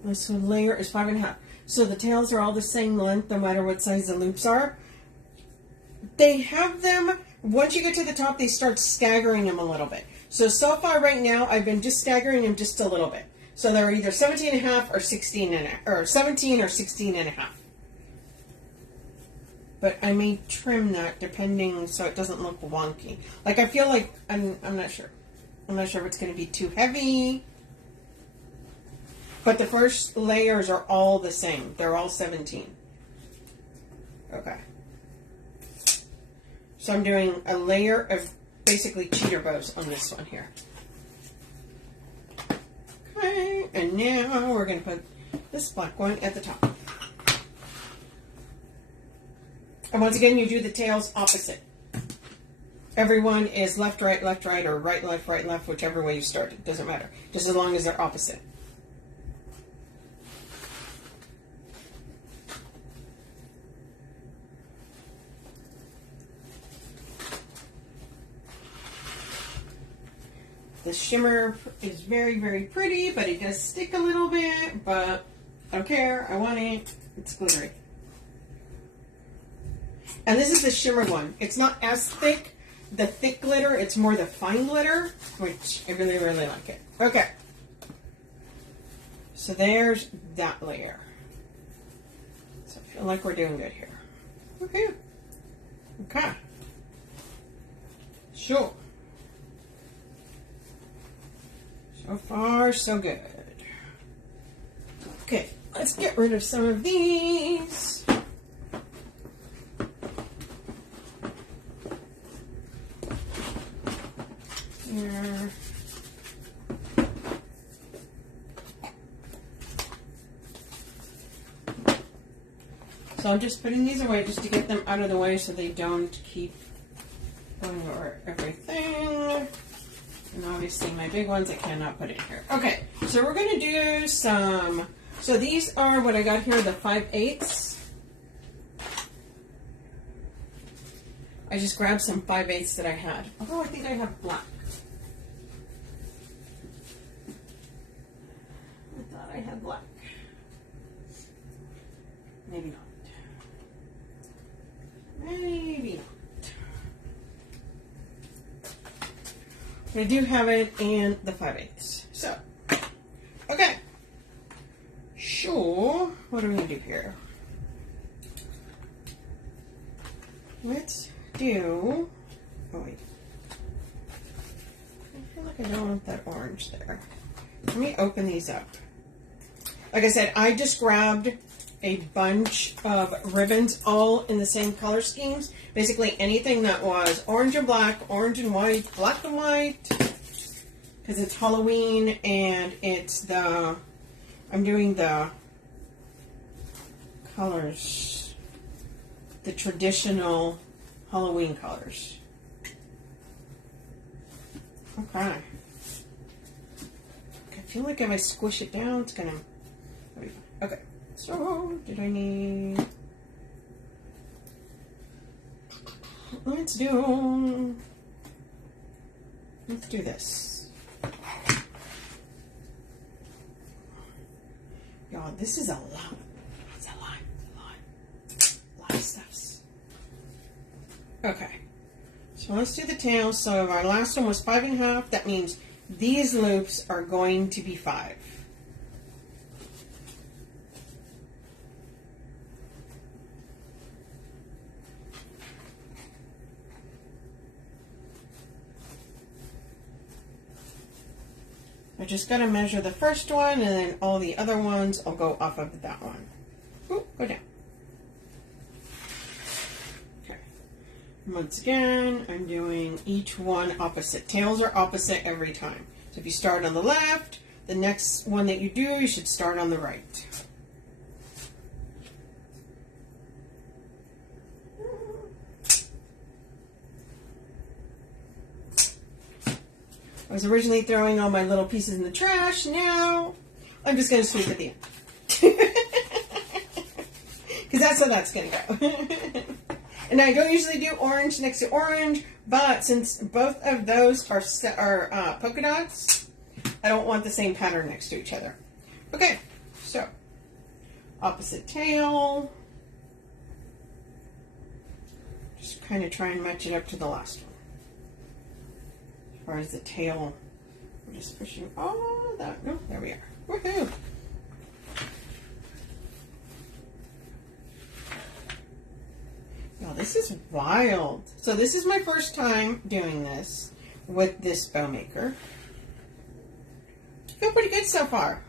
This layer is 5.5. So the tails are all the same length no matter what size the loops are. They have them, once you get to the top, they start staggering them a little bit. So far right now, I've been just staggering them just a little bit. So they're either 17.5 or 16.5, or 17 or 16.5. But I may trim that depending so it doesn't look wonky. Like I feel like, I'm not sure. I'm not sure if it's going to be too heavy. But the first layers are all the same. They're all 17. Okay. So I'm doing a layer of basically cheater bows on this one here. Okay, and now we're going to put this black one at the top. And once again, you do the tails opposite. Everyone is left, right, or right, left, whichever way you start. It doesn't matter. Just as long as they're opposite. The shimmer is very, very pretty, but it does stick a little bit, but I don't care. I want it. It's glittery. And this is the shimmer one. It's not as thick, the thick glitter. It's more the fine glitter, which I really, really like it. Okay. So there's that layer. So I feel like we're doing good here. Okay. Okay. Sure. So far, so good. Okay, let's get rid of some of these. Here. So I'm just putting these away just to get them out of the way so they don't keep going over everything. And obviously my big ones I cannot put in here. Okay, so we're going to do some, so these are what I got here, the 5/8. I just grabbed some 5/8 that I had. Although I think I have black. I thought I had black. Maybe not. Maybe not. I do have it in the 5/8. So, okay. Sure. What are we going to do here? Let's do... Oh, wait. I feel like I don't want that orange there. Let me open these up. Like I said, I just grabbed a bunch of ribbons all in the same color schemes. Basically anything that was orange and black, orange and white, black and white. Because it's Halloween and it's the... I'm doing the colors. The traditional Halloween colors. Okay. I feel like if I squish it down, it's gonna... Okay. So, did I need... Let's do this. Y'all, this is a lot. It's a lot of stuffs. Okay. So let's do the tail. So our last one was 5.5. That means these loops are going to be 5. I just got to measure the first one, and then all the other ones I'll go off of that one. Ooh, go down. Okay. Once again, I'm doing each one opposite. Tails are opposite every time. So if you start on the left, the next one that you do, you should start on the right. I was originally throwing all my little pieces in the trash. Now I'm just going to sweep at the end. Because that's how that's going to go. And I don't usually do orange next to orange, but since both of those are polka dots, I don't want the same pattern next to each other. Okay, so opposite tail. Just kind of try and match it up to the last one. As far as the tail, we're just pushing all that. No, there we are. Woohoo! Now this is wild. So this is my first time doing this with this bowmaker. I feel pretty good so far.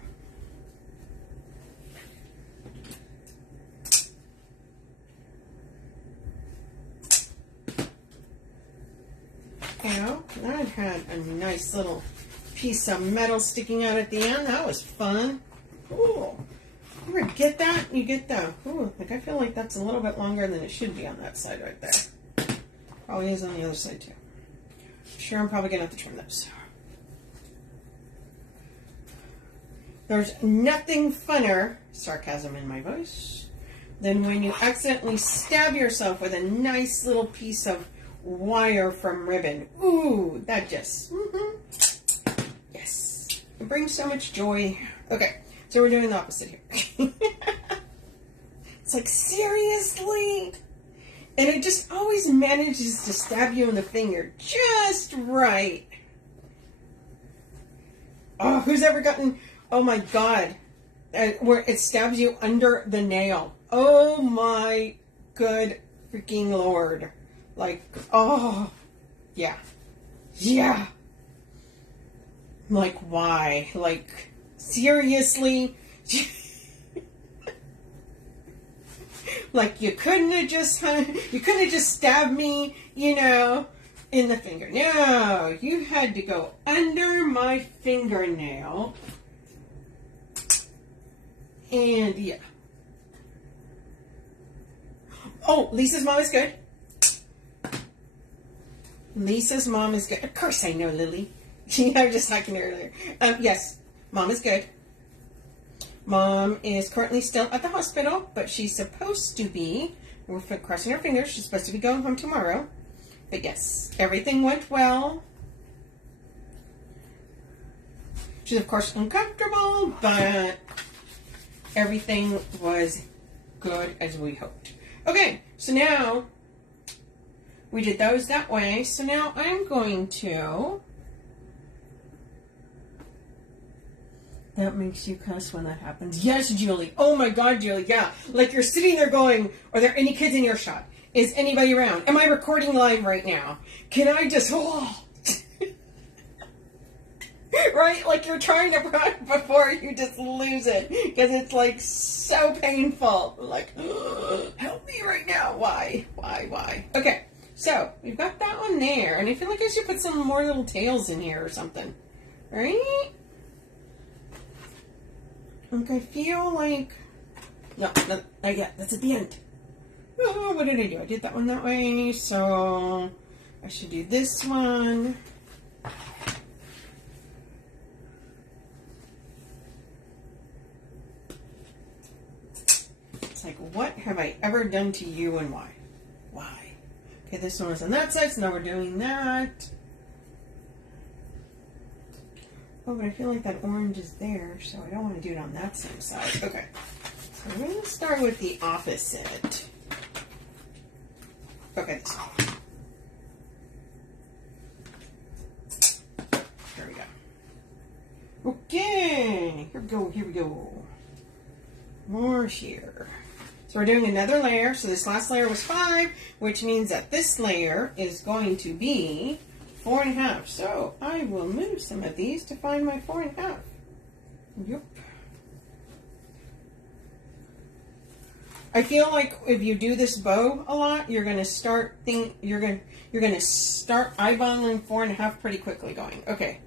You know, that had a nice little piece of metal sticking out at the end. That was fun. Cool. You ever get that? You get the, ooh, like I feel like that's a little bit longer than it should be on that side right there. Probably is on the other side too. I'm sure I'm probably going to have to trim those. There's nothing funner, sarcasm in my voice, than when you accidentally stab yourself with a nice little piece of wire from ribbon. Ooh, that just, yes. It brings so much joy. Okay, so we're doing the opposite here. It's like, seriously? And it just always manages to stab you in the finger just right. Oh, who's ever gotten, oh my God, where it stabs you under the nail. Oh my good freaking Lord. Like, oh, yeah. Yeah. Like, why? Like, seriously? Like, you couldn't have just stabbed me, you know, in the finger. No, you had to go under my fingernail. And, yeah. Oh, Lisa's mom is good. Lisa's mom is good. Of course I know, Lily. I was just talking to her earlier. Yes, mom is good. Mom is currently still at the hospital, but she's supposed to be, we're crossing our fingers, she's supposed to be going home tomorrow. But yes, everything went well. She's, of course, uncomfortable, but everything was good as we hoped. Okay, so now we did those that way. So now I'm going to That makes you cuss when that happens. Yes, Julie. Oh my God, Julie. Yeah. Like you're sitting there going, are there any kids in earshot? Is anybody around? Am I recording live right now? Can I just, oh. Right? Like you're trying to run before you just lose it. Because it's like so painful. Like, help me right now. Why? Okay. So we've got that one there. And I feel like I should put some more little tails in here or something. Right? Like I feel like, no, not yet. That's at the end. Oh, what did I do? I did that one that way. So I should do this one. It's like, what have I ever done to you and why? Why? Okay, this one was on that side, so now we're doing that. Oh, but I feel like that orange is there, so I don't want to do it on that same side. Okay, so we're going to start with the opposite. Okay, this one. There we go. Okay, here we go. More here. So we're doing another layer. So this last layer was 5, which means that this layer is going to be 4.5. So I will move some of these to find my 4.5. Yep. I feel like if you do this bow a lot, you're gonna start eyeballing 4.5 pretty quickly. Going, okay,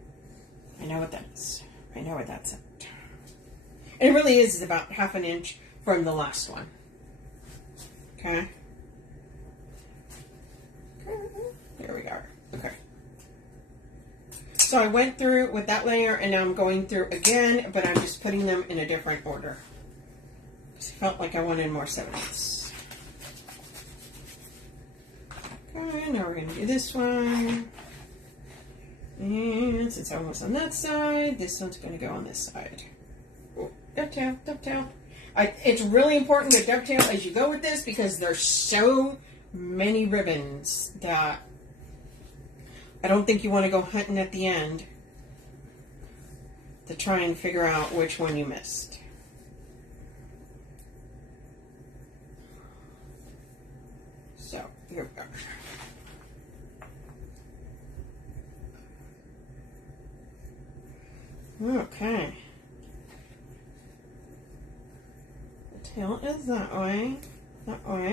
I know what that is. I know where that's at. And it really is about 1/2 inch from the last one. Okay. There we are. Okay. So I went through with that layer, and now I'm going through again, but I'm just putting them in a different order. I felt like I wanted more 7/8. Okay, now we're going to do this one. And since I was on that side, this one's going to go on this side. Oh, dovetail, dovetail. It's really important to dovetail as you go with this because there's so many ribbons that I don't think you want to go hunting at the end to try and figure out which one you missed. So, here we go. Okay. The tail is that way,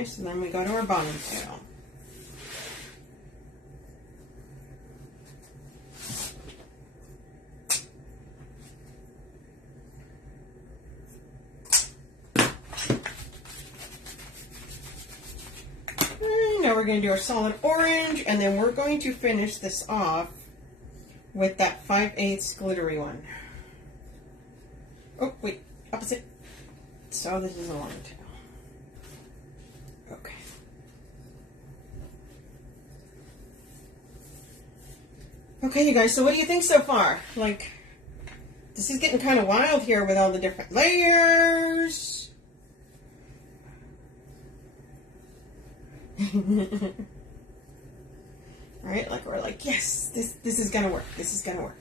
so then we go to our bottom tail. Now we're going to do our solid orange, and then we're going to finish this off with that 5/8 glittery one. Oh, wait, opposite. So this is a long tail. Okay. Okay, you guys, so what do you think so far? Like, this is getting kind of wild here with all the different layers. Right, like we're like, yes, this is gonna work. This is gonna work.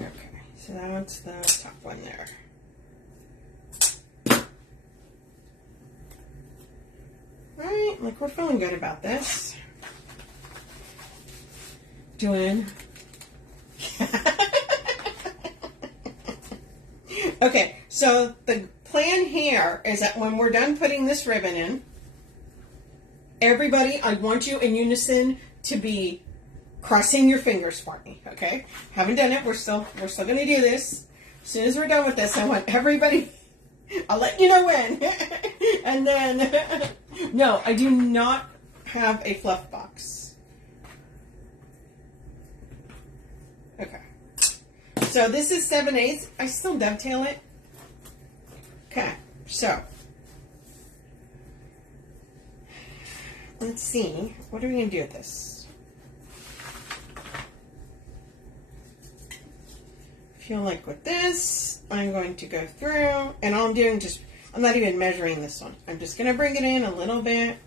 Okay, so that's the top one there. Right, like we're feeling good about this. Doing. Okay, so the plan here is that when we're done putting this ribbon in, everybody, I want you in unison to be crossing your fingers for me, okay? Haven't done it. We're still going to do this. As soon as we're done with this, I want everybody, I'll let you know when. And then, no, I do not have a fluff box. Okay. So this is 7/8. I still dovetail it. Okay, so let's see. What are we going to do with this? I feel like with this, I'm going to go through, and all I'm doing I'm not even measuring this one. I'm just going to bring it in a little bit.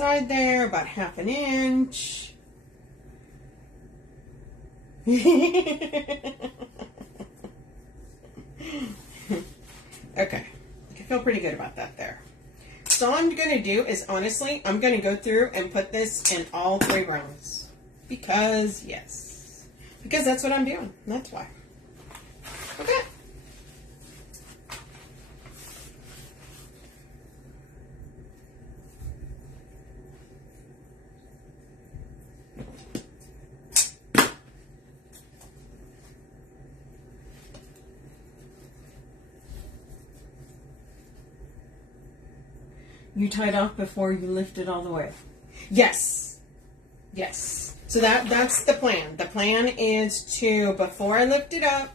inside there, about 1/2 inch. Okay, I feel pretty good about that there. So all I'm going to do is, honestly, I'm going to go through and put this in all 3 rounds. Because, yes. Because that's what I'm doing. That's why. Okay. You tied off before you lifted all the way. Yes. Yes. So that's the plan. The plan is to, before I lift it up,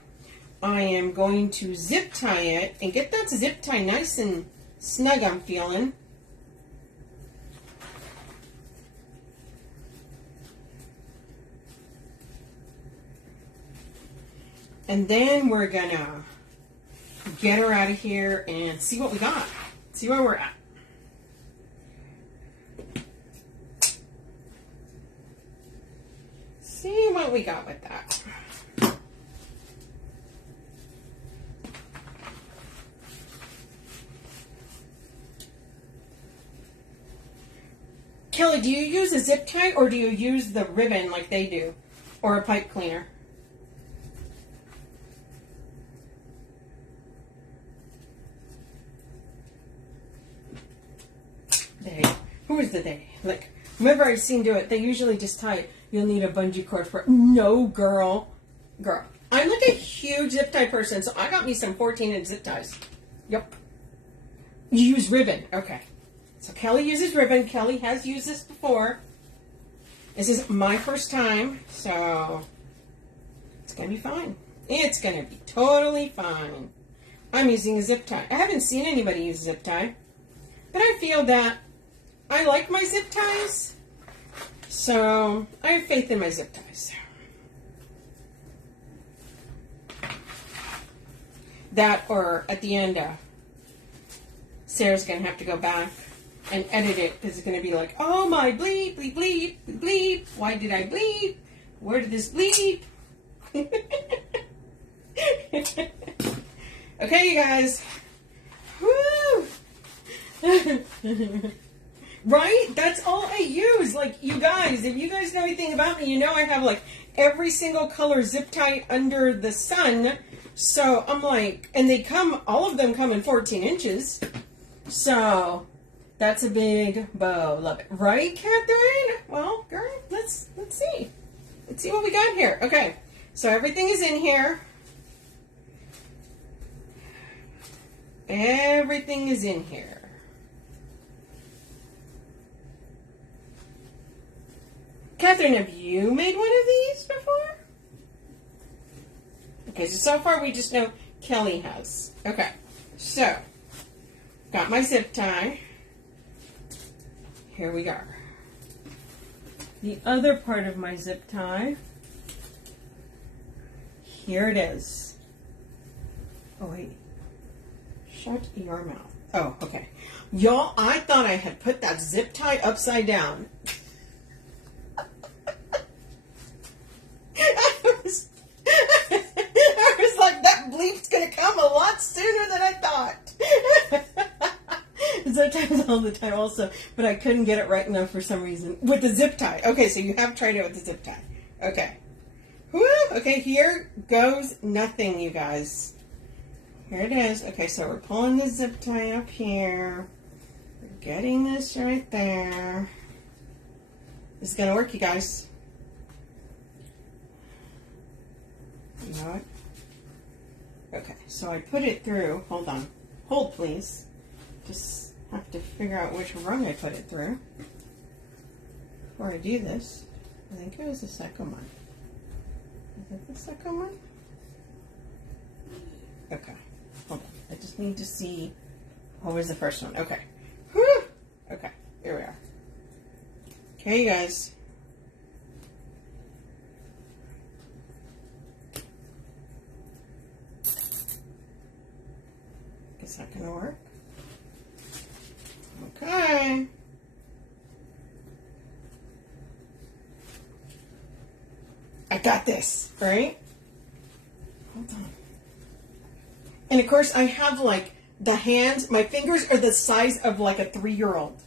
I am going to zip tie it and get that zip tie nice and snug, I'm feeling. And then we're gonna get her out of here and see what we got. See where we're at. See what we got with that. Kelly, do you use a zip tie or do you use the ribbon like they do? Or a pipe cleaner? They. Who is the they? Like, whoever I've seen do it, they usually just tie it. You'll need a bungee cord for it. No, girl. Girl. I'm like a huge zip tie person, so I got me some 14-inch zip ties. Yep. You use ribbon. Okay. So Kelly uses ribbon. Kelly has used this before. This is my first time, so it's going to be fine. It's going to be totally fine. I'm using a zip tie. I haven't seen anybody use a zip tie, but I feel that I like my zip ties. So, I have faith in my zip ties. That, or at the end, Sarah's going to have to go back and edit it, because it's going to be like, oh my bleep, bleep, bleep, bleep, why did I bleep? Where did this bleep? Okay, you guys. Woo! Right? That's all I use. Like, you guys, if you guys know anything about me, you know I have, like, every single color zip tie under the sun. So, I'm like, and they come, all of them come in 14 inches. So, that's a big bow. Love it. Right, Catherine? Well, girl, let's see. Let's see what we got here. Okay. So, everything is in here. Everything is in here. Catherine, have you made one of these before? Okay, so far we just know Kelly has. Okay, so, got my zip tie. Here we go. The other part of my zip tie. Here it is. Oh, wait. Shut your mouth. Oh, okay. Y'all, I thought I had put that zip tie upside down. I was like, that bleep's gonna come a lot sooner than I thought. Zip ties all the time also, but I couldn't get it right enough for some reason. With the zip tie. Okay, so you have tried it with the zip tie. Okay. Woo! Okay, here goes nothing, you guys. Here it is. Okay, so we're pulling the zip tie up here. We're getting this right there. This is gonna work, you guys. You know what? Okay, so I put it through. Hold on. Hold, please. Just have to figure out which rung I put it through. Before I do this, I think it was the second one. Is it the second one? Okay, hold on. I just need to see what was the first one. Okay. Whew. Okay, here we are. Okay, you guys. Is that gonna work? Okay. I got this, right? Hold on. And of course, I have like the hands, my fingers are the size of like a 3-year-old.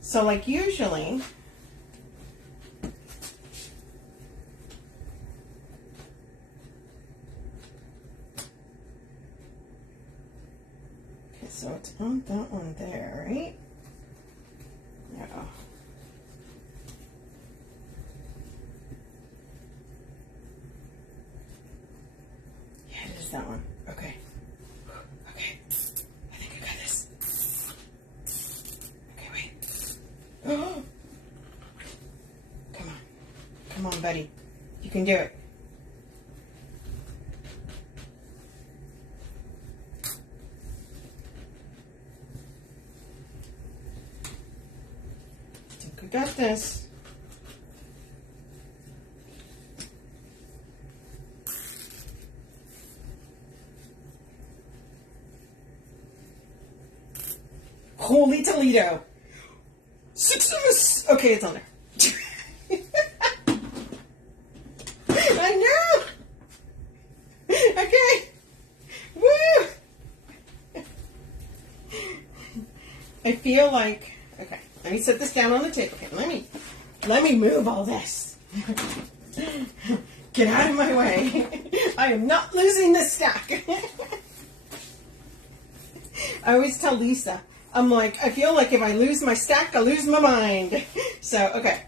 So like usually, okay, so it's on that one there, right? Yeah. Yeah, it is that one. Okay. Okay. I think I got this. Okay, wait. Oh. Come on. Come on, buddy. You can do it. I think we got this. Holy Toledo. Success! Okay, it's on there. I know! Okay. Woo! I feel like, okay, let me set this down on the table. Okay, let me move all this. Get out of my way. I am not losing this stack. I always tell Lisa, I'm like, I feel like if I lose my stack, I lose my mind. So, okay.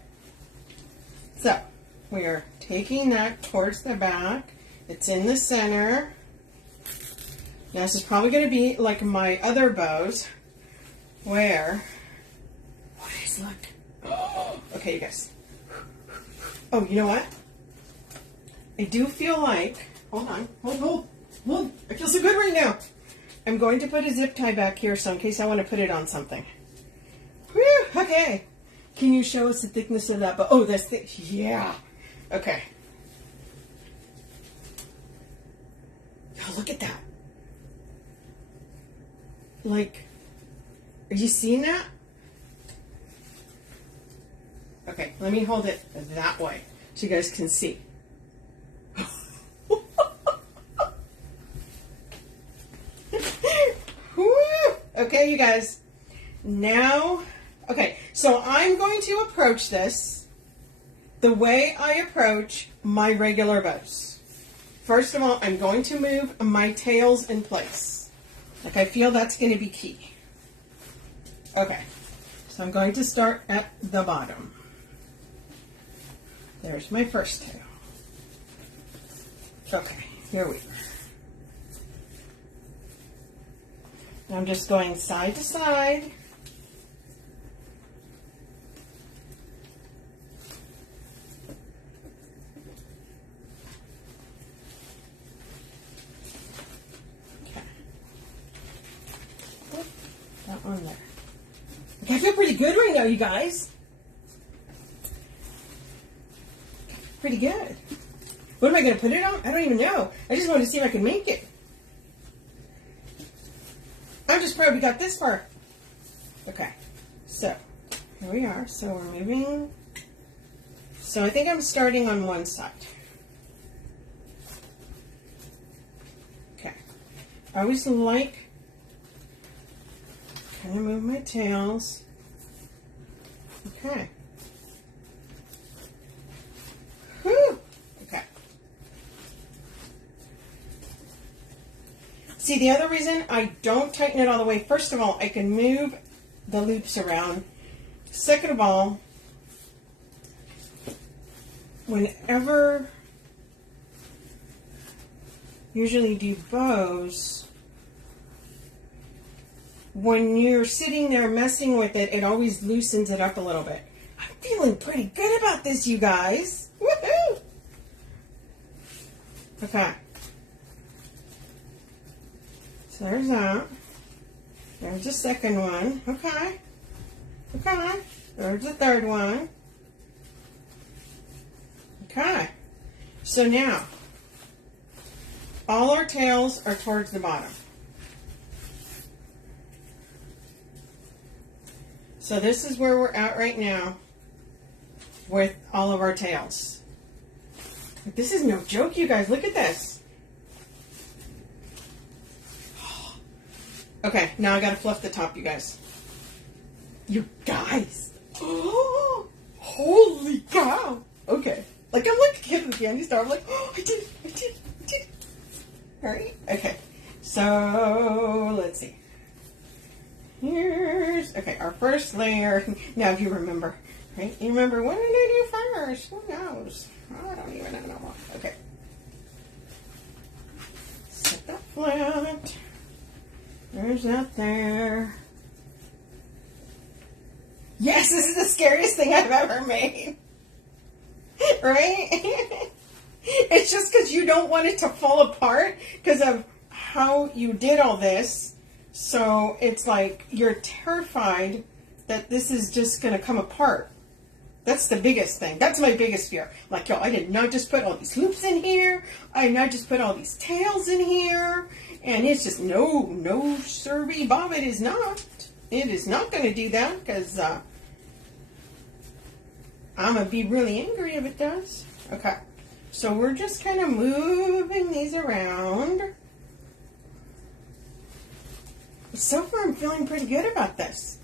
So, we are taking that towards the back. It's in the center. Now, this is probably going to be like my other bows, where, what is, look. Oh, okay, you guys. Oh, you know what? I do feel like, hold on, hold. I feel so good right now. I'm going to put a zip tie back here, so in case I want to put it on something. Whew, okay. Can you show us the thickness of that bow? Oh, that's thick. Yeah. Okay. Oh, look at that. Like, are you seeing that? Okay, let me hold it that way so you guys can see. Okay, you guys. Now, okay, so I'm going to approach this the way I approach my regular bows. First of all, I'm going to move my tails in place. Like, I feel that's going to be key. Okay, so I'm going to start at the bottom. There's my first tail. Okay, here we are. I'm just going side to side. Okay. Put that one there. Okay, I feel pretty good right now, you guys. Pretty good. What am I going to put it on? I don't even know. I just wanted to see if I can make it. I'm just proud we got this far. Okay, so here we are. So we're moving. So I think I'm starting on one side. Okay, I always like kind of move my tails. Okay. Whew. Okay. See, the other reason I don't tighten it all the way, first of all, I can move the loops around. Second of all, whenever usually do bows, when you're sitting there messing with it, it always loosens it up a little bit. I'm feeling pretty good about this, you guys. Woohoo! Okay. So there's that. There's the second one. Okay. Okay. There's the third one. Okay. So now, all our tails are towards the bottom. So this is where we're at right now with all of our tails. This is no joke, you guys. Look at this. Okay, now I gotta fluff the top, you guys. You guys. Oh, holy cow. Okay. Like, I'm like a kid in the candy store. I'm like, oh, I did it. All right. Okay. So, let's see. Here's, okay, our first layer. Now, if you remember, right? You remember, what did I do first? Who knows? I don't even know. Okay. Set that flat. There's that there. Yes, this is the scariest thing I've ever made. Right? It's just because you don't want it to fall apart because of how you did all this. So it's like you're terrified that this is just going to come apart. That's the biggest thing. That's my biggest fear. Like, yo, I did not just put all these loops in here. I did not just put all these tails in here. And it's just, no, sirree, Bob, it is not. It is not going to do that because I'm going to be really angry if it does. Okay. So we're just kind of moving these around. So far, I'm feeling pretty good about this.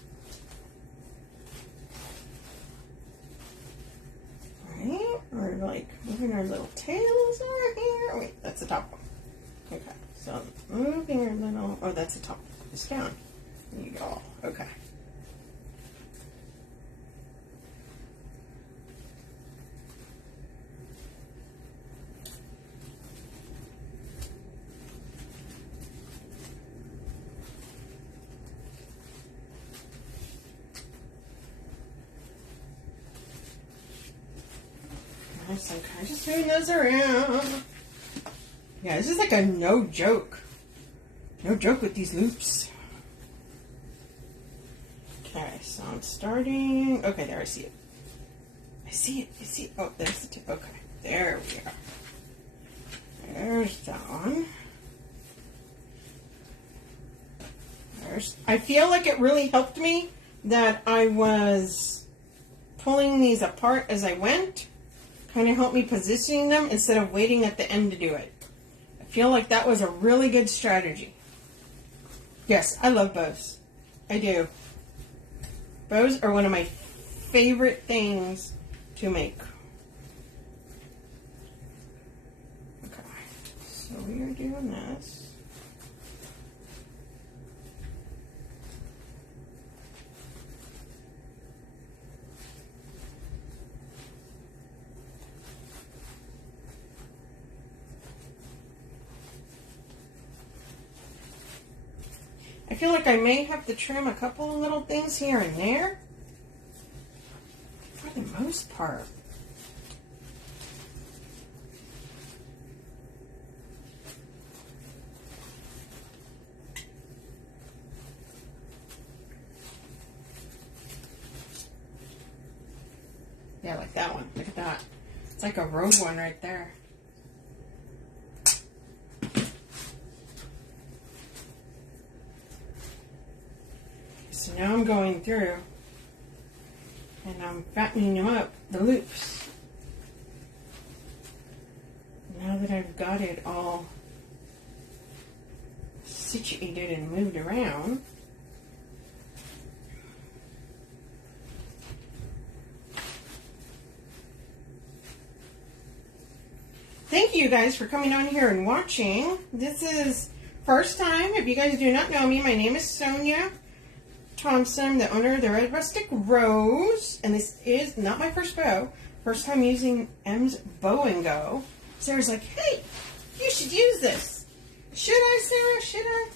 Right? We're like moving our little tails over here. Wait, that's the top one. Okay. So moving our little, oh, that's the top. It's down. There you go. Okay. So I'm kind of just moving those around. Yeah, this is like a no joke. No joke with these loops. Okay, so I'm starting. Okay, there, I see it. I see it. Oh, there's the tip. Okay, there we are. There's that one. I feel like it really helped me that I was pulling these apart as I went. Kind of helped me positioning them instead of waiting at the end to do it. I feel like that was a really good strategy. Yes, I love bows. I do. Bows are one of my favorite things to make. Okay, so we are doing this. I feel like I may have to trim a couple of little things here and there. For the most part. Yeah, like that one. Look at that. It's like a rogue one right there. So now I'm going through and I'm fattening them up, the loops. Now that I've got it all situated and moved around, thank you guys for coming on here and watching. This is first time. If you guys do not know me, my name is Sonia Thompson, the owner of the Red Rustic Rose, and this is not my first bow. First time using M's Bow and Go. Sarah's like, hey, you should use this. Should I, Sarah? Should I?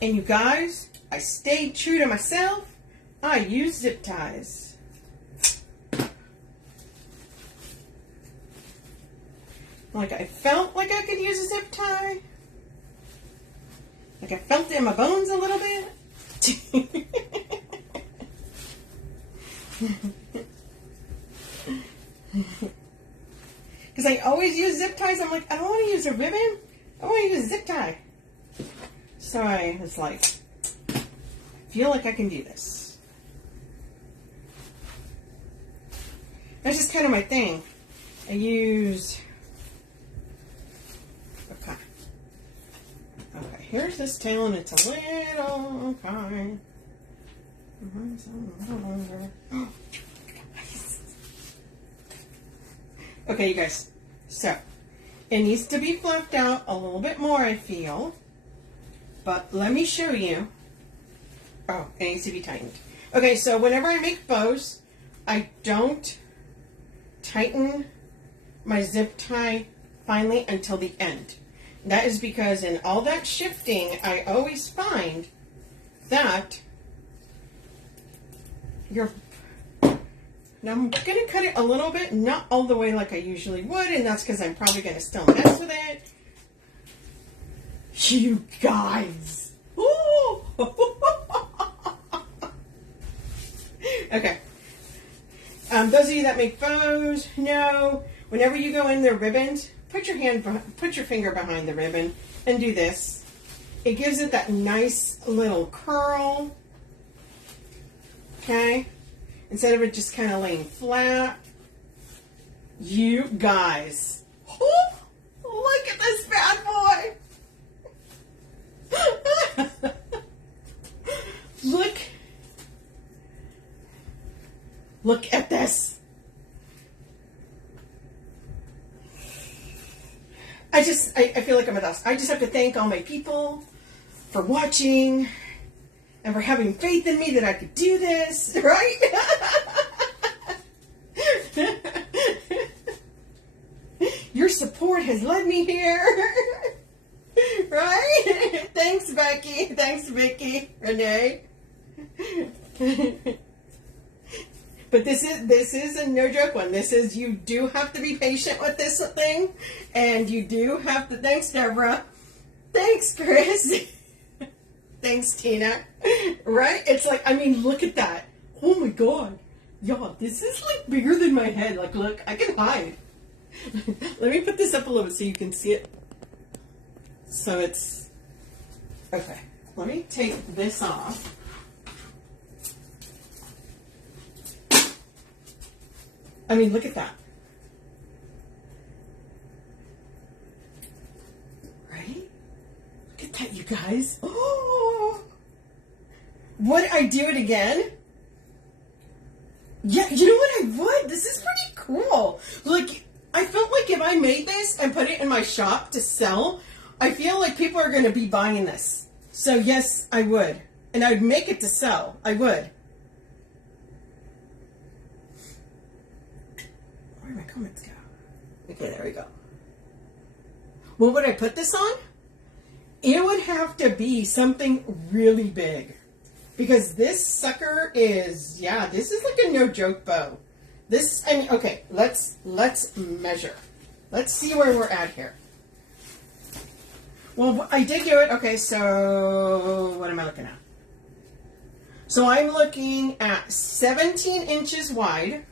And you guys, I stayed true to myself. I used zip ties. Like I felt like I could use a zip tie. Like I felt it in my bones a little bit. Because I always use zip ties. I'm like, I don't want to use a ribbon. I want to use a zip tie. So I was like, I feel like I can do this. That's just kind of my thing. I use, okay. Okay, here's this tail and it's a little, okay. Okay, you guys, so it needs to be fluffed out a little bit more, I feel, but let me show you. Oh, it needs to be tightened. Okay, so whenever I make bows, I don't tighten my zip tie finally until the end. That is because in all that shifting, I always find that now I'm going to cut it a little bit, not all the way like I usually would, and that's because I'm probably going to still mess with it. You guys. Ooh. Okay. Those of you that make bows know, whenever you go in their ribbons, put your finger behind the ribbon and do this. It gives it that nice little curl. Okay? Instead of it just kind of laying flat. You guys. Oh, look at this bad boy. Look at this. I feel like I'm a dust. I just have to thank all my people for watching and for having faith in me that I could do this, right? Your support has led me here, right? Thanks, Becky. Thanks, Vicky. Renee. But this is a no joke one. This is, you do have to be patient with this thing, and you do have to. Thanks, Deborah. Thanks, Chris. Thanks, Tina. Right? It's like, I mean, look at that. Oh my God, y'all, this is like bigger than my head. Like, look, I can hide. Let me put this up a little bit so you can see it. So it's okay. Let me take this off. I mean, look at that. Right? Look at that, you guys. Oh! Would I do it again? Yeah, you know what, I would. This is pretty cool. Like, I felt like if I made this and put it in my shop to sell, I feel like people are going to be buying this. So, yes, I would. And I'd make it to sell. I would. Where did my comments go? Okay, there we go. What would I put this on? It would have to be something really big. Because this sucker is, yeah, this is like a no joke bow. This, I mean, okay, let's measure. Let's see where we're at here. Well, I did do it. Okay, so what am I looking at? So I'm looking at 17 inches wide.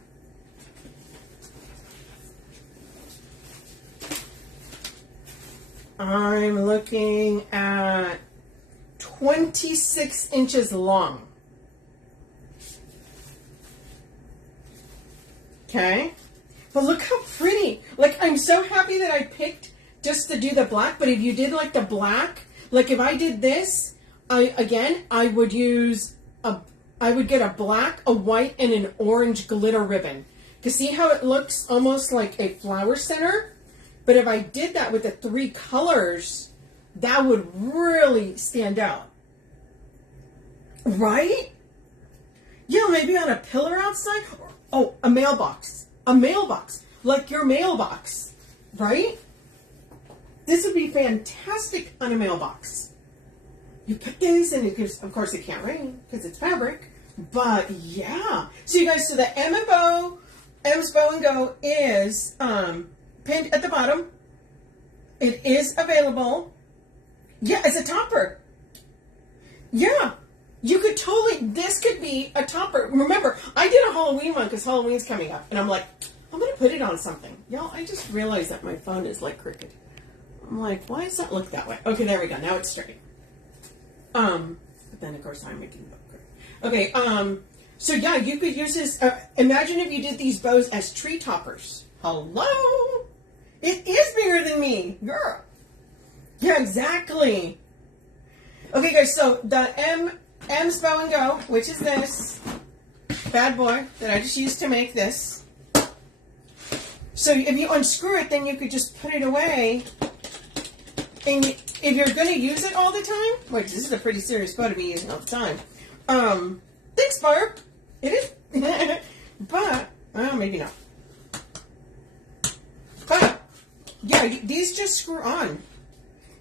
I'm looking at 26 inches long. Okay. But look how pretty. Like, I'm so happy that I picked just to do the black. But if you did like the black, like if I did this, I would use I would get a black, a white, and an orange glitter ribbon. To see how it looks almost like a flower center. But if I did that with the 3 colors, that would really stand out. Right? Yeah, maybe on a pillar outside. Oh, a mailbox. A mailbox. Like your mailbox. Right? This would be fantastic on a mailbox. You put this, and of course it can't rain because it's fabric. But yeah. So you guys, so the M's Bow and Go is pinned at the bottom. It is available. Yeah, it's a topper. Yeah. You could totally, this could be a topper. Remember, I did a Halloween one because Halloween's coming up. And I'm like, I'm going to put it on something. Y'all, I just realized that my phone is like crooked. I'm like, why does that look that way? Okay, there we go. Now it's straight. But then, of course, I'm making it look crooked. Okay, So yeah, you could use this. Imagine if you did these bows as tree toppers. Hello? It is bigger than me, girl. Yeah, exactly. Okay, guys, so the M's Bow and Go, which is this bad boy that I just used to make this. So if you unscrew it, then you could just put it away. And if you're going to use it all the time, which this is a pretty serious bow to be using all the time. Thanks, Barb. It is. But, well, maybe not. But, yeah, these just screw on.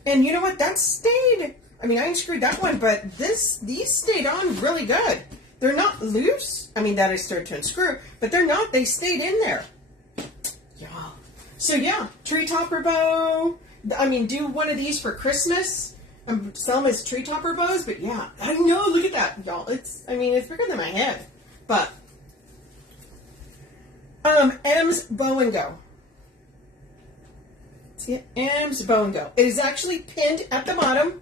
And you know what? That stayed. I mean, I unscrewed that one, but these stayed on really good. They're not loose. I mean, that I started to unscrew, but they're not. They stayed in there. Yeah. So, yeah, tree topper bow. I mean, do one of these for Christmas. Sell them as tree topper bows, but yeah, I know. Look at that, y'all. It's bigger than my head. But, M's Bow and Go. See it? M's Bow and Go. It is actually pinned at the bottom.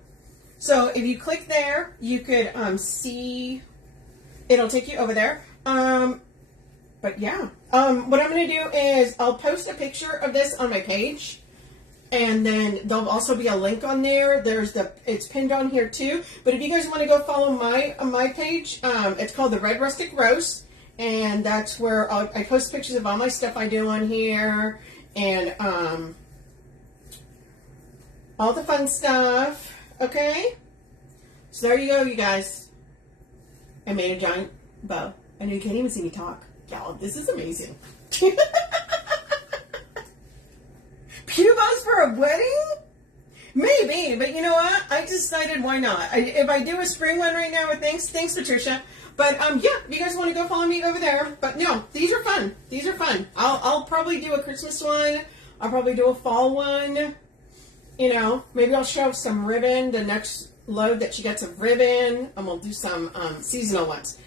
So if you click there, you could see. It'll take you over there. But yeah, what I'm going to do is I'll post a picture of this on my page, and then there'll also be a link on there. It's pinned on here too. But if you guys want to go follow my page, it's called the Red Rustic Rose, and that's where I post pictures of all my stuff I do on here, and all the fun stuff. Okay, so there you go, you guys. I made a giant bow. I know you can't even see me talk. Y'all, this is amazing. Pew bows for a wedding? Maybe, but you know what? I decided why not. If I do a spring one right now, thanks Patricia. But yeah, if you guys want to go follow me over there. But no, these are fun. These are fun. I'll probably do a Christmas one. I'll probably do a fall one. You know, maybe I'll show some ribbon. The next load that she gets of ribbon, and we'll do some seasonal ones.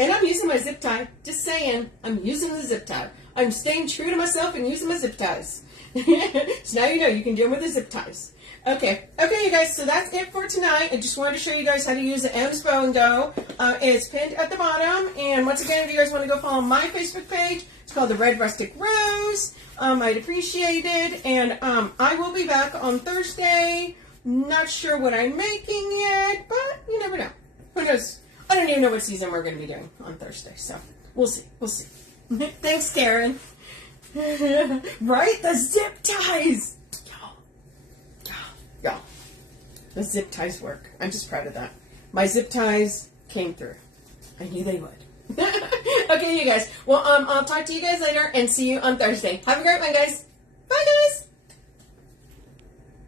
And I'm using my zip tie. Just saying, I'm using the zip tie. I'm staying true to myself and using my zip ties. So now you know you can do them with the zip ties. Okay, you guys, so that's it for tonight. I just wanted to show you guys how to use the M's Bow and Go. It's pinned at the bottom. And once again, if you guys want to go follow my Facebook page, it's called the Red Rustic Rose. I'd appreciate it. And I will be back on Thursday. Not sure what I'm making yet, but you never know. Who knows? I don't even know what season we're going to be doing on Thursday, so we'll see. Thanks, Karen. Right? The zip ties! Y'all. The zip ties work. I'm just proud of that. My zip ties came through. I knew they would. Okay, you guys. Well, I'll talk to you guys later and see you on Thursday. Have a great one, guys. Bye, guys.